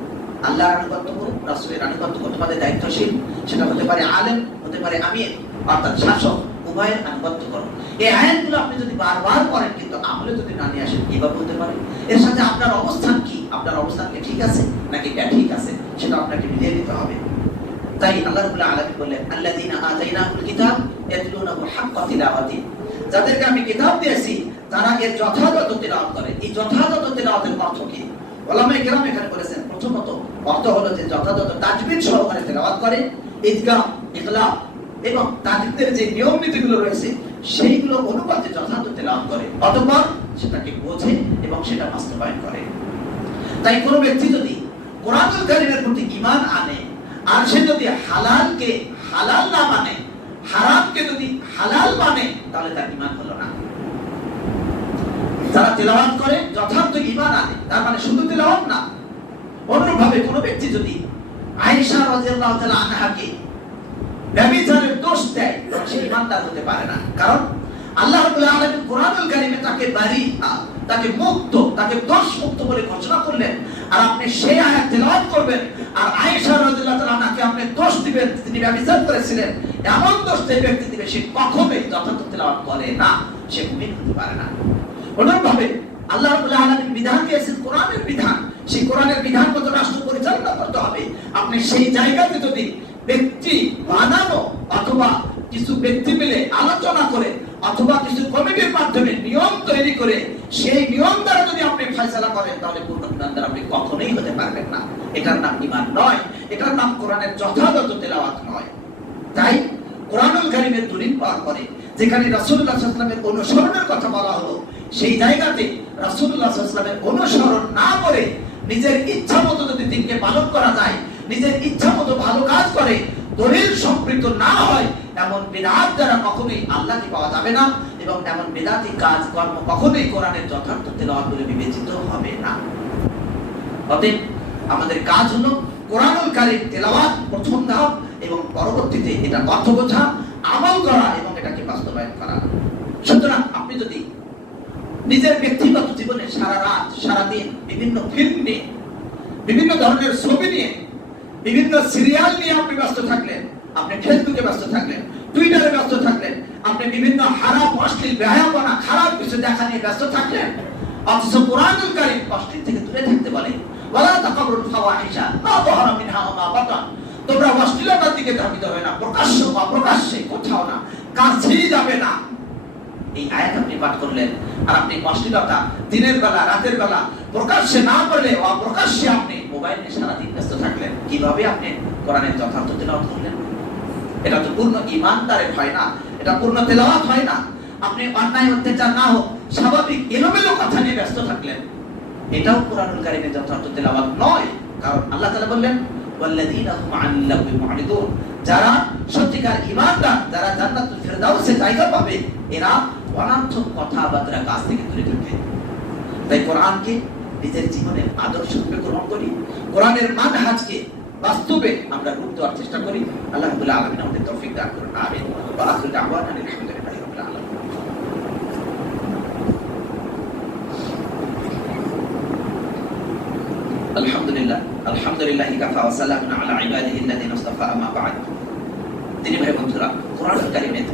আল্লাহর আনুগত্য করুন, রাসূলের আনুগত্য করুন, তোমাদের দায়িত্বশীল, সেটা হতে পারে আলেম, হতে পারে আমির, অর্থাৎ শাসক, উভয়ের আনুগত্য করুন। এই আয়াতগুলো আপনি যদি বারবার পড়েন কিন্তু আমলে যদি না নিয়ে আসেন, কিভাবে হতে পারে? এর সাথে আপনার অবস্থান কি, আপনার অবস্থান কি ঠিক আছে নাকি ঠিক আছে, সেটা আপনাকে মিলিয়ে নিতে হবে। তাই আল্লাহ রাব্বুল আলামিন বললেন আল্লাযীনা আতাইনাহুল কিতাব ইয়াতলুনাহু হাক্কা তিলাওয়াতি, যাদেরকে আমি কিতাব দিয়েছি তারা এর যথাযথ তিলাওয়াত করে। এই যথাযথ তিলাওয়াতের অর্থ কি? উলামায়ে কেরাম এখানে বলেছেন, প্রথমত অর্থ হলো যে যথাযথ তাজবিদ সহকারে তিলাওয়াত করে, ইদগাম, ইখলাব এবং তাজবিদের যে নিয়ম নীতিগুলো রয়েছে সেইগুলো অনুপাতে যথাযথ তিলাওয়াত করে, অতঃপর সেটাকে বোঝে এবং সেটা বাস্তবায়ন করে। তাই কোনো ব্যক্তি যদি কোরআনুল কারীমের প্রতি ঈমান আনে আর সে যদি হালালকে হালাল না মানে, হারামকে যদি হালাল মানে, তাহলে তার ঈমান হলো না। যারা তেলাওয়াত করে যথার্থ ঈমান আনে, তার মানে শুধু তেলাওয়াত না। অনুরূপভাবে কোনো ব্যক্তি যদি আয়েশা রাদিয়াল্লাহু তাআলা আনহাকে ব্যভিচারের দোষ দেয়, সে ঈমানদার হতে পারে না। কারণ আল্লাহ রাব্বুল আলামিন কোরআনুল কারীমে তাকে বারিআ, তাকে মুক্ত, তাকে দোষ মুক্ত বলে ঘোষণা করলেন, আর আপনি সেই আয়াত তেলাওয়াত করবেন আর আয়েশা রাদিয়াল্লাহু তাআলা আনহাকে আপনি দোষ দিবেন তিনি ব্যভিচার করেছিলেন, এমন দোষ যে ব্যক্তি দিবে সে কখনোই যথার্থ তেলাওয়াত করে না, সে মুমিন হতে পারে না। অনুরূপভাবে আল্লাহ রাব্বুল আলামিন বিধান দিয়েছেন, কোরআনের বিধান, সেই কোরআনের বিধান মতো রাষ্ট্র পরিচালনা করতে হবে। আপনি সেই জায়গাতে যদি ব্যক্তি বানানো অথবা কিছু ব্যক্তি মিলে আলোচনা করে অথবা কিছু কমিটির মাধ্যমে নিয়ম তৈরি করে সেই নিয়ম দ্বারা যদি আপনি ফয়সালা করেন, তাহলে পূর্ণ ঈমানদার আপনি কখনোই হতে পারবেন না। এটার নাম ঈমান নয়, এটার নাম কোরআনের যথাযথ তেলাওয়াত নয়। তাই কোরআনুল কারীমের দলিল পাওয়ার পরে যেখানে রাসূলুল্লাহ সাল্লাল্লাহু আলাইহি ওয়াসাল্লামের অনুসরণের কথা বলা হলো, সেই জায়গাতে রাসূলুল্লাহ সাল্লাল্লাহু আলাইহি ওয়াসাল্লামের অনুসরণ না করে নিজের ইচ্ছা মতো যদি দিনকে পালন করা যায়, নিজের ইচ্ছা মতো ভালো কাজ করে দলিল সম্পৃক্ত না হয়, এমন বিদআত দ্বারা কখনোই আল্লাহকে পাওয়া যাবে না, এবং এমন বিদআতি কাজ কর্ম কখনোই কোরআনের যথার্থ তেলাওয়াত বলে বিবেচিত হবে না। অতএব আমাদের কাজ হলো কোরআনুল কারীম তেলাওয়াত প্রথম ধাপ, এবং পরবর্তীতে এটা অর্থ বোঝা, আমল করা এবং এটাকে বাস্তবায়ন করা। সুতরাং আপনি যদি নিজের ব্যক্তিগত জীবনে সারা রাত সারা দিন বিভিন্ন ফিল্ম নিয়ে, বিভিন্ন ধরনের ছবি নিয়ে, বিভিন্ন সিরিয়াল নিয়ে আপনি ব্যস্ত থাকলেন, আপনি ফেসবুকে ব্যস্ত থাকলেন, টুইটারে ব্যস্ত থাকলেন, আপনি বিভিন্ন হারাম অশ্লীল বেহায়াপনা খারাপ কিছু দেখা নিয়ে ব্যস্ত থাকলেন, অথচ কোরআনুল কারীম অশ্লীল থেকে দূরে থাকতে বলে, ওয়ালা তাকাবুল ফাওয়াহিশা মা যাহারা মিনহা ওয়া মা বাতান, তোমরা অশ্লীলতার দিকে ধাবিত হবে না, প্রকাশ্য বা প্রকাশ্যে কোথাও না, কাছেই যাবে না। এই আয়াত আপনি পাঠ করলেন, আর আপনি অশ্লীলতা দিনের বেলা রাতের বেলা প্রকাশ্যে না করলে অপ্রকাশ্যে আপনি মোবাইল নিয়ে সারাদিন ব্যস্ত থাকলেন, কিভাবে আপনি কোরআনের যথার্থ তেলাওয়াত করলেন? এটা তো পূর্ণ ঈমানদারের হয় না, এটা পূর্ণ তেলাওয়াত হয় না। আপনি অন্যায় অত্যাচার না হোক স্বাভাবিক এলোমেলো কথা নিয়ে ব্যস্ত থাকলেন, এটাও কোরআনুল কারীমের যথার্থ তেলাওয়াত নয়। কারণ আল্লাহ তাআলা বললেন ওয়াল্লাযীনা হুম আনিল লাগwi মু'রিদুন, যারা সত্যিকার ঈমানদার, যারা জান্নাতুল ফিরদাউসে জায়গা পাবে, এরা অনর্থক কথাবার্তা কাছ থেকে দূরে থাকবে। তাই কোরআনকে নিজের জীবনের আদর্শ রূপে গ্রহণ করি, কোরআনের মানহাজকে বাস্তবে আমরা রূপ দেওয়ার চেষ্টা করি। আল্লাহ রাব্বুল আলামিন আমাদের তৌফিক দান করুন, আমিন। ওয়া আখিরু দাওয়ানা আলহামদুলিল্লাহি রাব্বিল আলামিন। আলহামদুলিল্লাহি কাফা ওয়া সালামুন আলা ইবাদিহিল্লাযিনা ইসতাফা, আম্মা বা'দ। তিনি ভাই বন্ধুরা, কোরআনুল কারীমের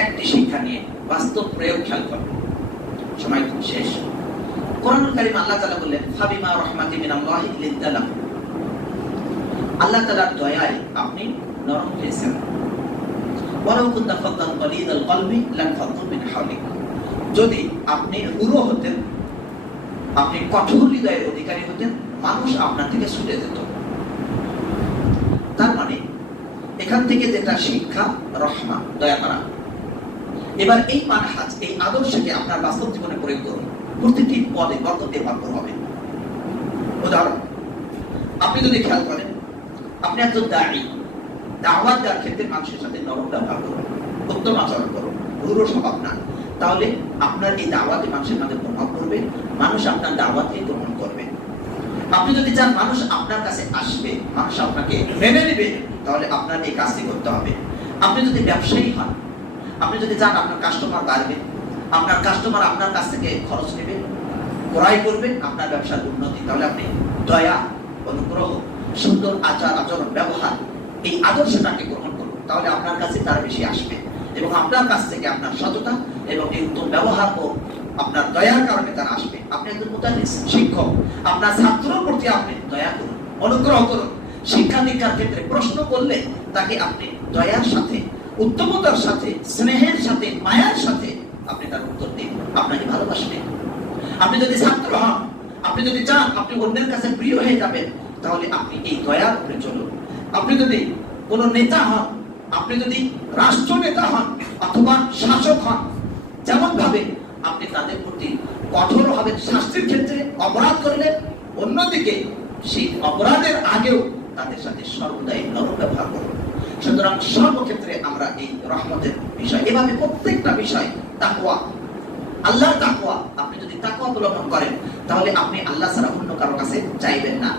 একটি শিক্ষা নিয়ে বাস্তব প্রয়োগ খেয়াল করুন। সময় খুব শেষ। কোরআনুল কারীম আল্লাহ তাআলা বললেন ফাবিমা রাহমাতিন মিনাল্লাহি লিনতা লাহুম, আল্লাহ তাআলার দয়ায় আপনি নরম হয়েছেন। ওয়ালাউ কুনতা ফাদ্দান গালিযাল কলবি লানফাদ্দু মিন হাওলিক, যদি আপনি রূঢ় হতেন, আপনি কঠোর হৃদয়ের অধিকারী হতেন, মানুষ আপনার থেকে ছুটে যেত। তার মানে এখান থেকে যেটা শিক্ষা, রহমা, দয়া করা, এবার এই মানহাজ, এই আদর্শকে আপনার বাস্তব জীবনে প্রয়োগ করুন, প্রতিটি পদে বরকতে ভরপুর হবে। উদাহরণ, আপনি যদি খেয়াল করেন, আপনি একজন দায়ী, দাওয়াত দেওয়ার ক্ষেত্রে মানুষের সাথে নরম ব্যবহার করুন, উত্তম আচরণ করুন, রূঢ় স্বভাব না, তাহলে আপনার এই দাওয়াতে মানুষের মাঝে প্রভাব পড়বে, মানুষ আপনার দাওয়াতকে গ্রহণ করবে। আপনি যদি চান মানুষ আপনার কাছে আসবে, মানুষ আপনাকে মেনে নেবে, তাহলে আপনার এই কাজটি করতে হবে। আপনি যদি ব্যবসায়ী হন, আপনি যদি চান আপনার কাস্টমার বাড়বে, আপনার কাস্টমার আপনার কাছ থেকে খরচ নেবে, ক্রয় করবে, আপনার ব্যবসার উন্নতি, তাহলে আপনি দয়া, অনুগ্রহ, সুন্দর আচার আচরণ, ব্যবহার, এই আদর্শটাকে গ্রহণ করুন, তাহলে আপনার কাছে তার বেশি আসবে এবং আপনার কাছ থেকে আপনার সততা এবং এই উত্তম ব্যবহার ও আপনার দয়ার কারণে তারা আসবে। আপনি একজন মুতাদ্দিস, শিক্ষক, আপনার ছাত্রের প্রতি আপনি দয়া করুন, অনুগ্রহ করুন। শিক্ষা দীক্ষার ক্ষেত্রে প্রশ্ন করলে তাকে আপনি দয়ার সাথে, উত্তমতার সাথে, স্নেহের সাথে, মায়ার সাথে আপনি তার উত্তর দিন, আপনাকে ভালোবাসবেন। আপনি যদি ছাত্র হন, আপনি যদি চান আপনি অন্যের কাছে প্রিয় হয়ে যাবেন, তাহলে আপনি এই দয়ার উপরে চলুন। আপনি যদি কোনো নেতা হন, আপনি যদি রাষ্ট্র নেতা হন অথবা শাসক হন, যেমন ভাবে আপনি তাদের প্রতি কঠোর হবেন শাস্তির ক্ষেত্রে, অপরাধ করলে, অন্যদিকে সেই অপরাধের আগেও তাদের সাথে সর্বদাই নরম ব্যবহার করুন। সুতরাং সর্বক্ষেত্রে আমরা এই রহমতের বিষয়, এভাবে প্রত্যেকটা বিষয়, তাকওয়া, আল্লাহর তাকওয়া, আপনি যদি তাকওয়া অবলম্বন করেন, তাহলে আপনি আল্লাহ ছাড়া অন্য কারো কাছে চাইবেন না।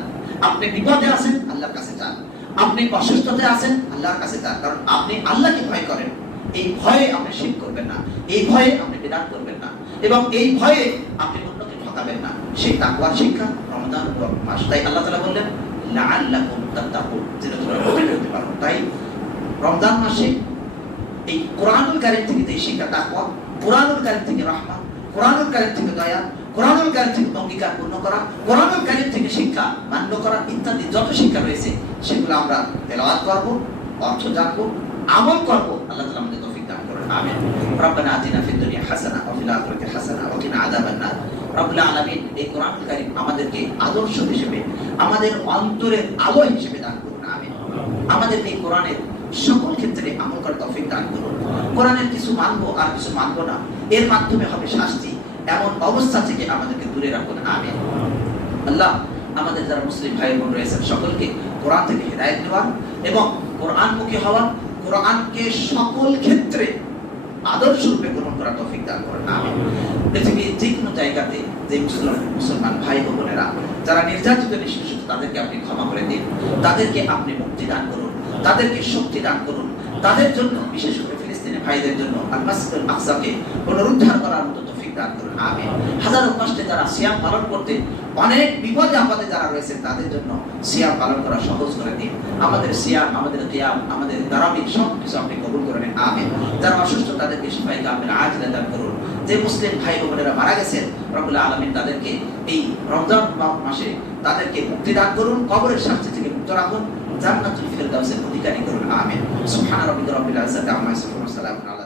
আপনি বিপদে আছেন, আল্লাহর কাছে চান। আপনি অসুস্থতে আছেন, আল্লাহর কাছে চান, কারণ আপনি আল্লাহকে ভয় করেন। এই ভয়ে আপনি শিরক করবেন না, এই ভয়ে আপনি বিদআত করবেন না, এবং এই ভয়ে আপনি অন্যকে ঠকাবেন না। সেই তাকওয়ার শিক্ষা রমজান মাস। তাই আল্লাহ তাআলা বললেন লাআল্লাকুম তাত্তাকুন, যেন তোমরা মুত্তাকি হতে পারো। তাই রমজান মাসে এই কোরআনুল কারীম থেকে এই শিক্ষা, তাকওয়া, কোরআনুল কারীম থেকে রাহমত, কোরআনুল কারীম থেকে দয়া, কোরআনুল কারীম থেকে অঙ্গীকার পূর্ণ করা, কোরআনুল কারীম থেকে শিক্ষা মান্য করা, ইত্যাদি যত শিক্ষা রয়েছে সেগুলো আমরা তেলাওয়াত করব, অর্থ জানবো, আমল করব। আল্লাহ তাআলা আমাদের তৌফিক দান করুন, আমিন। রব্বানা আতিনা ফিদ দুনিয়া হাসানা ওয়া ফিল আখিরাতি হাসানা ওয়া কিনা আযাবান নার। রব্বুল আলামিন এই কোরআনুল কারীম আমাদেরকে আদর্শ হিসেবে, আমাদের অন্তরের আলো হিসেবে দান করুন, আমিন। আমাদের এই কোরআনের সকল ক্ষেত্রে আমল করার তৌফিক দান করুন। কোরআনের কিছু মানবো আর কিছু মানবো না, এর মাধ্যমে হবে শাস্তি, এমন অবস্থা থেকে আমাদেরকে দূরে রাখুন, আমিন। আল্লাহ আমাদের যারা মুসলিম ভাই বোন রয়েছেন সকলকে কোরআন থেকে হিদায়াত দেওয়ার এবং কোরআনমুখী হওয়ার, কোরআনকে সকল ক্ষেত্রে আদর্শ রূপে গ্রহণ করার তৌফিক দান করেন, আমিন। পৃথিবীর যে কোনো জায়গাতে যে মুসলমান ভাই বোনেরা যারা নির্যাতিত, নিষ্পেষিত, তাদেরকে আপনি ক্ষমা করে দিন, তাদেরকে আপনি মুক্তি দান করুন, তাদেরকে শক্তি দান করুন। তাদের জন্য, বিশেষ করে ফিলিস্তিনের ভাইদের জন্য আল মাসজিদুল আকসাকে পুনরুদ্ধার করার মতো তৌফিক দান করুন, আমিন। হাজারো কষ্টে যারা সিয়াম পালন করতে, অনেক বিপদে আপদে যারা রয়েছে, তাদের জন্য সিয়াম পালন করা সহজ করে দিন। আমাদের সিয়াম, আমাদের কিয়াম, আমাদের তারাবিহ সব কিছু আপনি কবুল করে নিন, আমিন। যারা অসুস্থ তাদেরকে শিফায়ে কামিল আজিলা দান করুন। যে মুসলিম ভাই বোনেরা মারা গেছেন, রব্বুল আলামিন তাদেরকে এই রমজান মাসে তাদেরকে মুক্তি দান করুন, কবরের শাস্তি থেকে মুক্ত রাখুন, জান্নাতুল ফিরদাউসের অধিকারী করুন, আমিন। সুবহান রাব্বিকা রাব্বিল ইজ্জাতি আম্মা ইয়াসিফুন ওয়া সালামুন আলা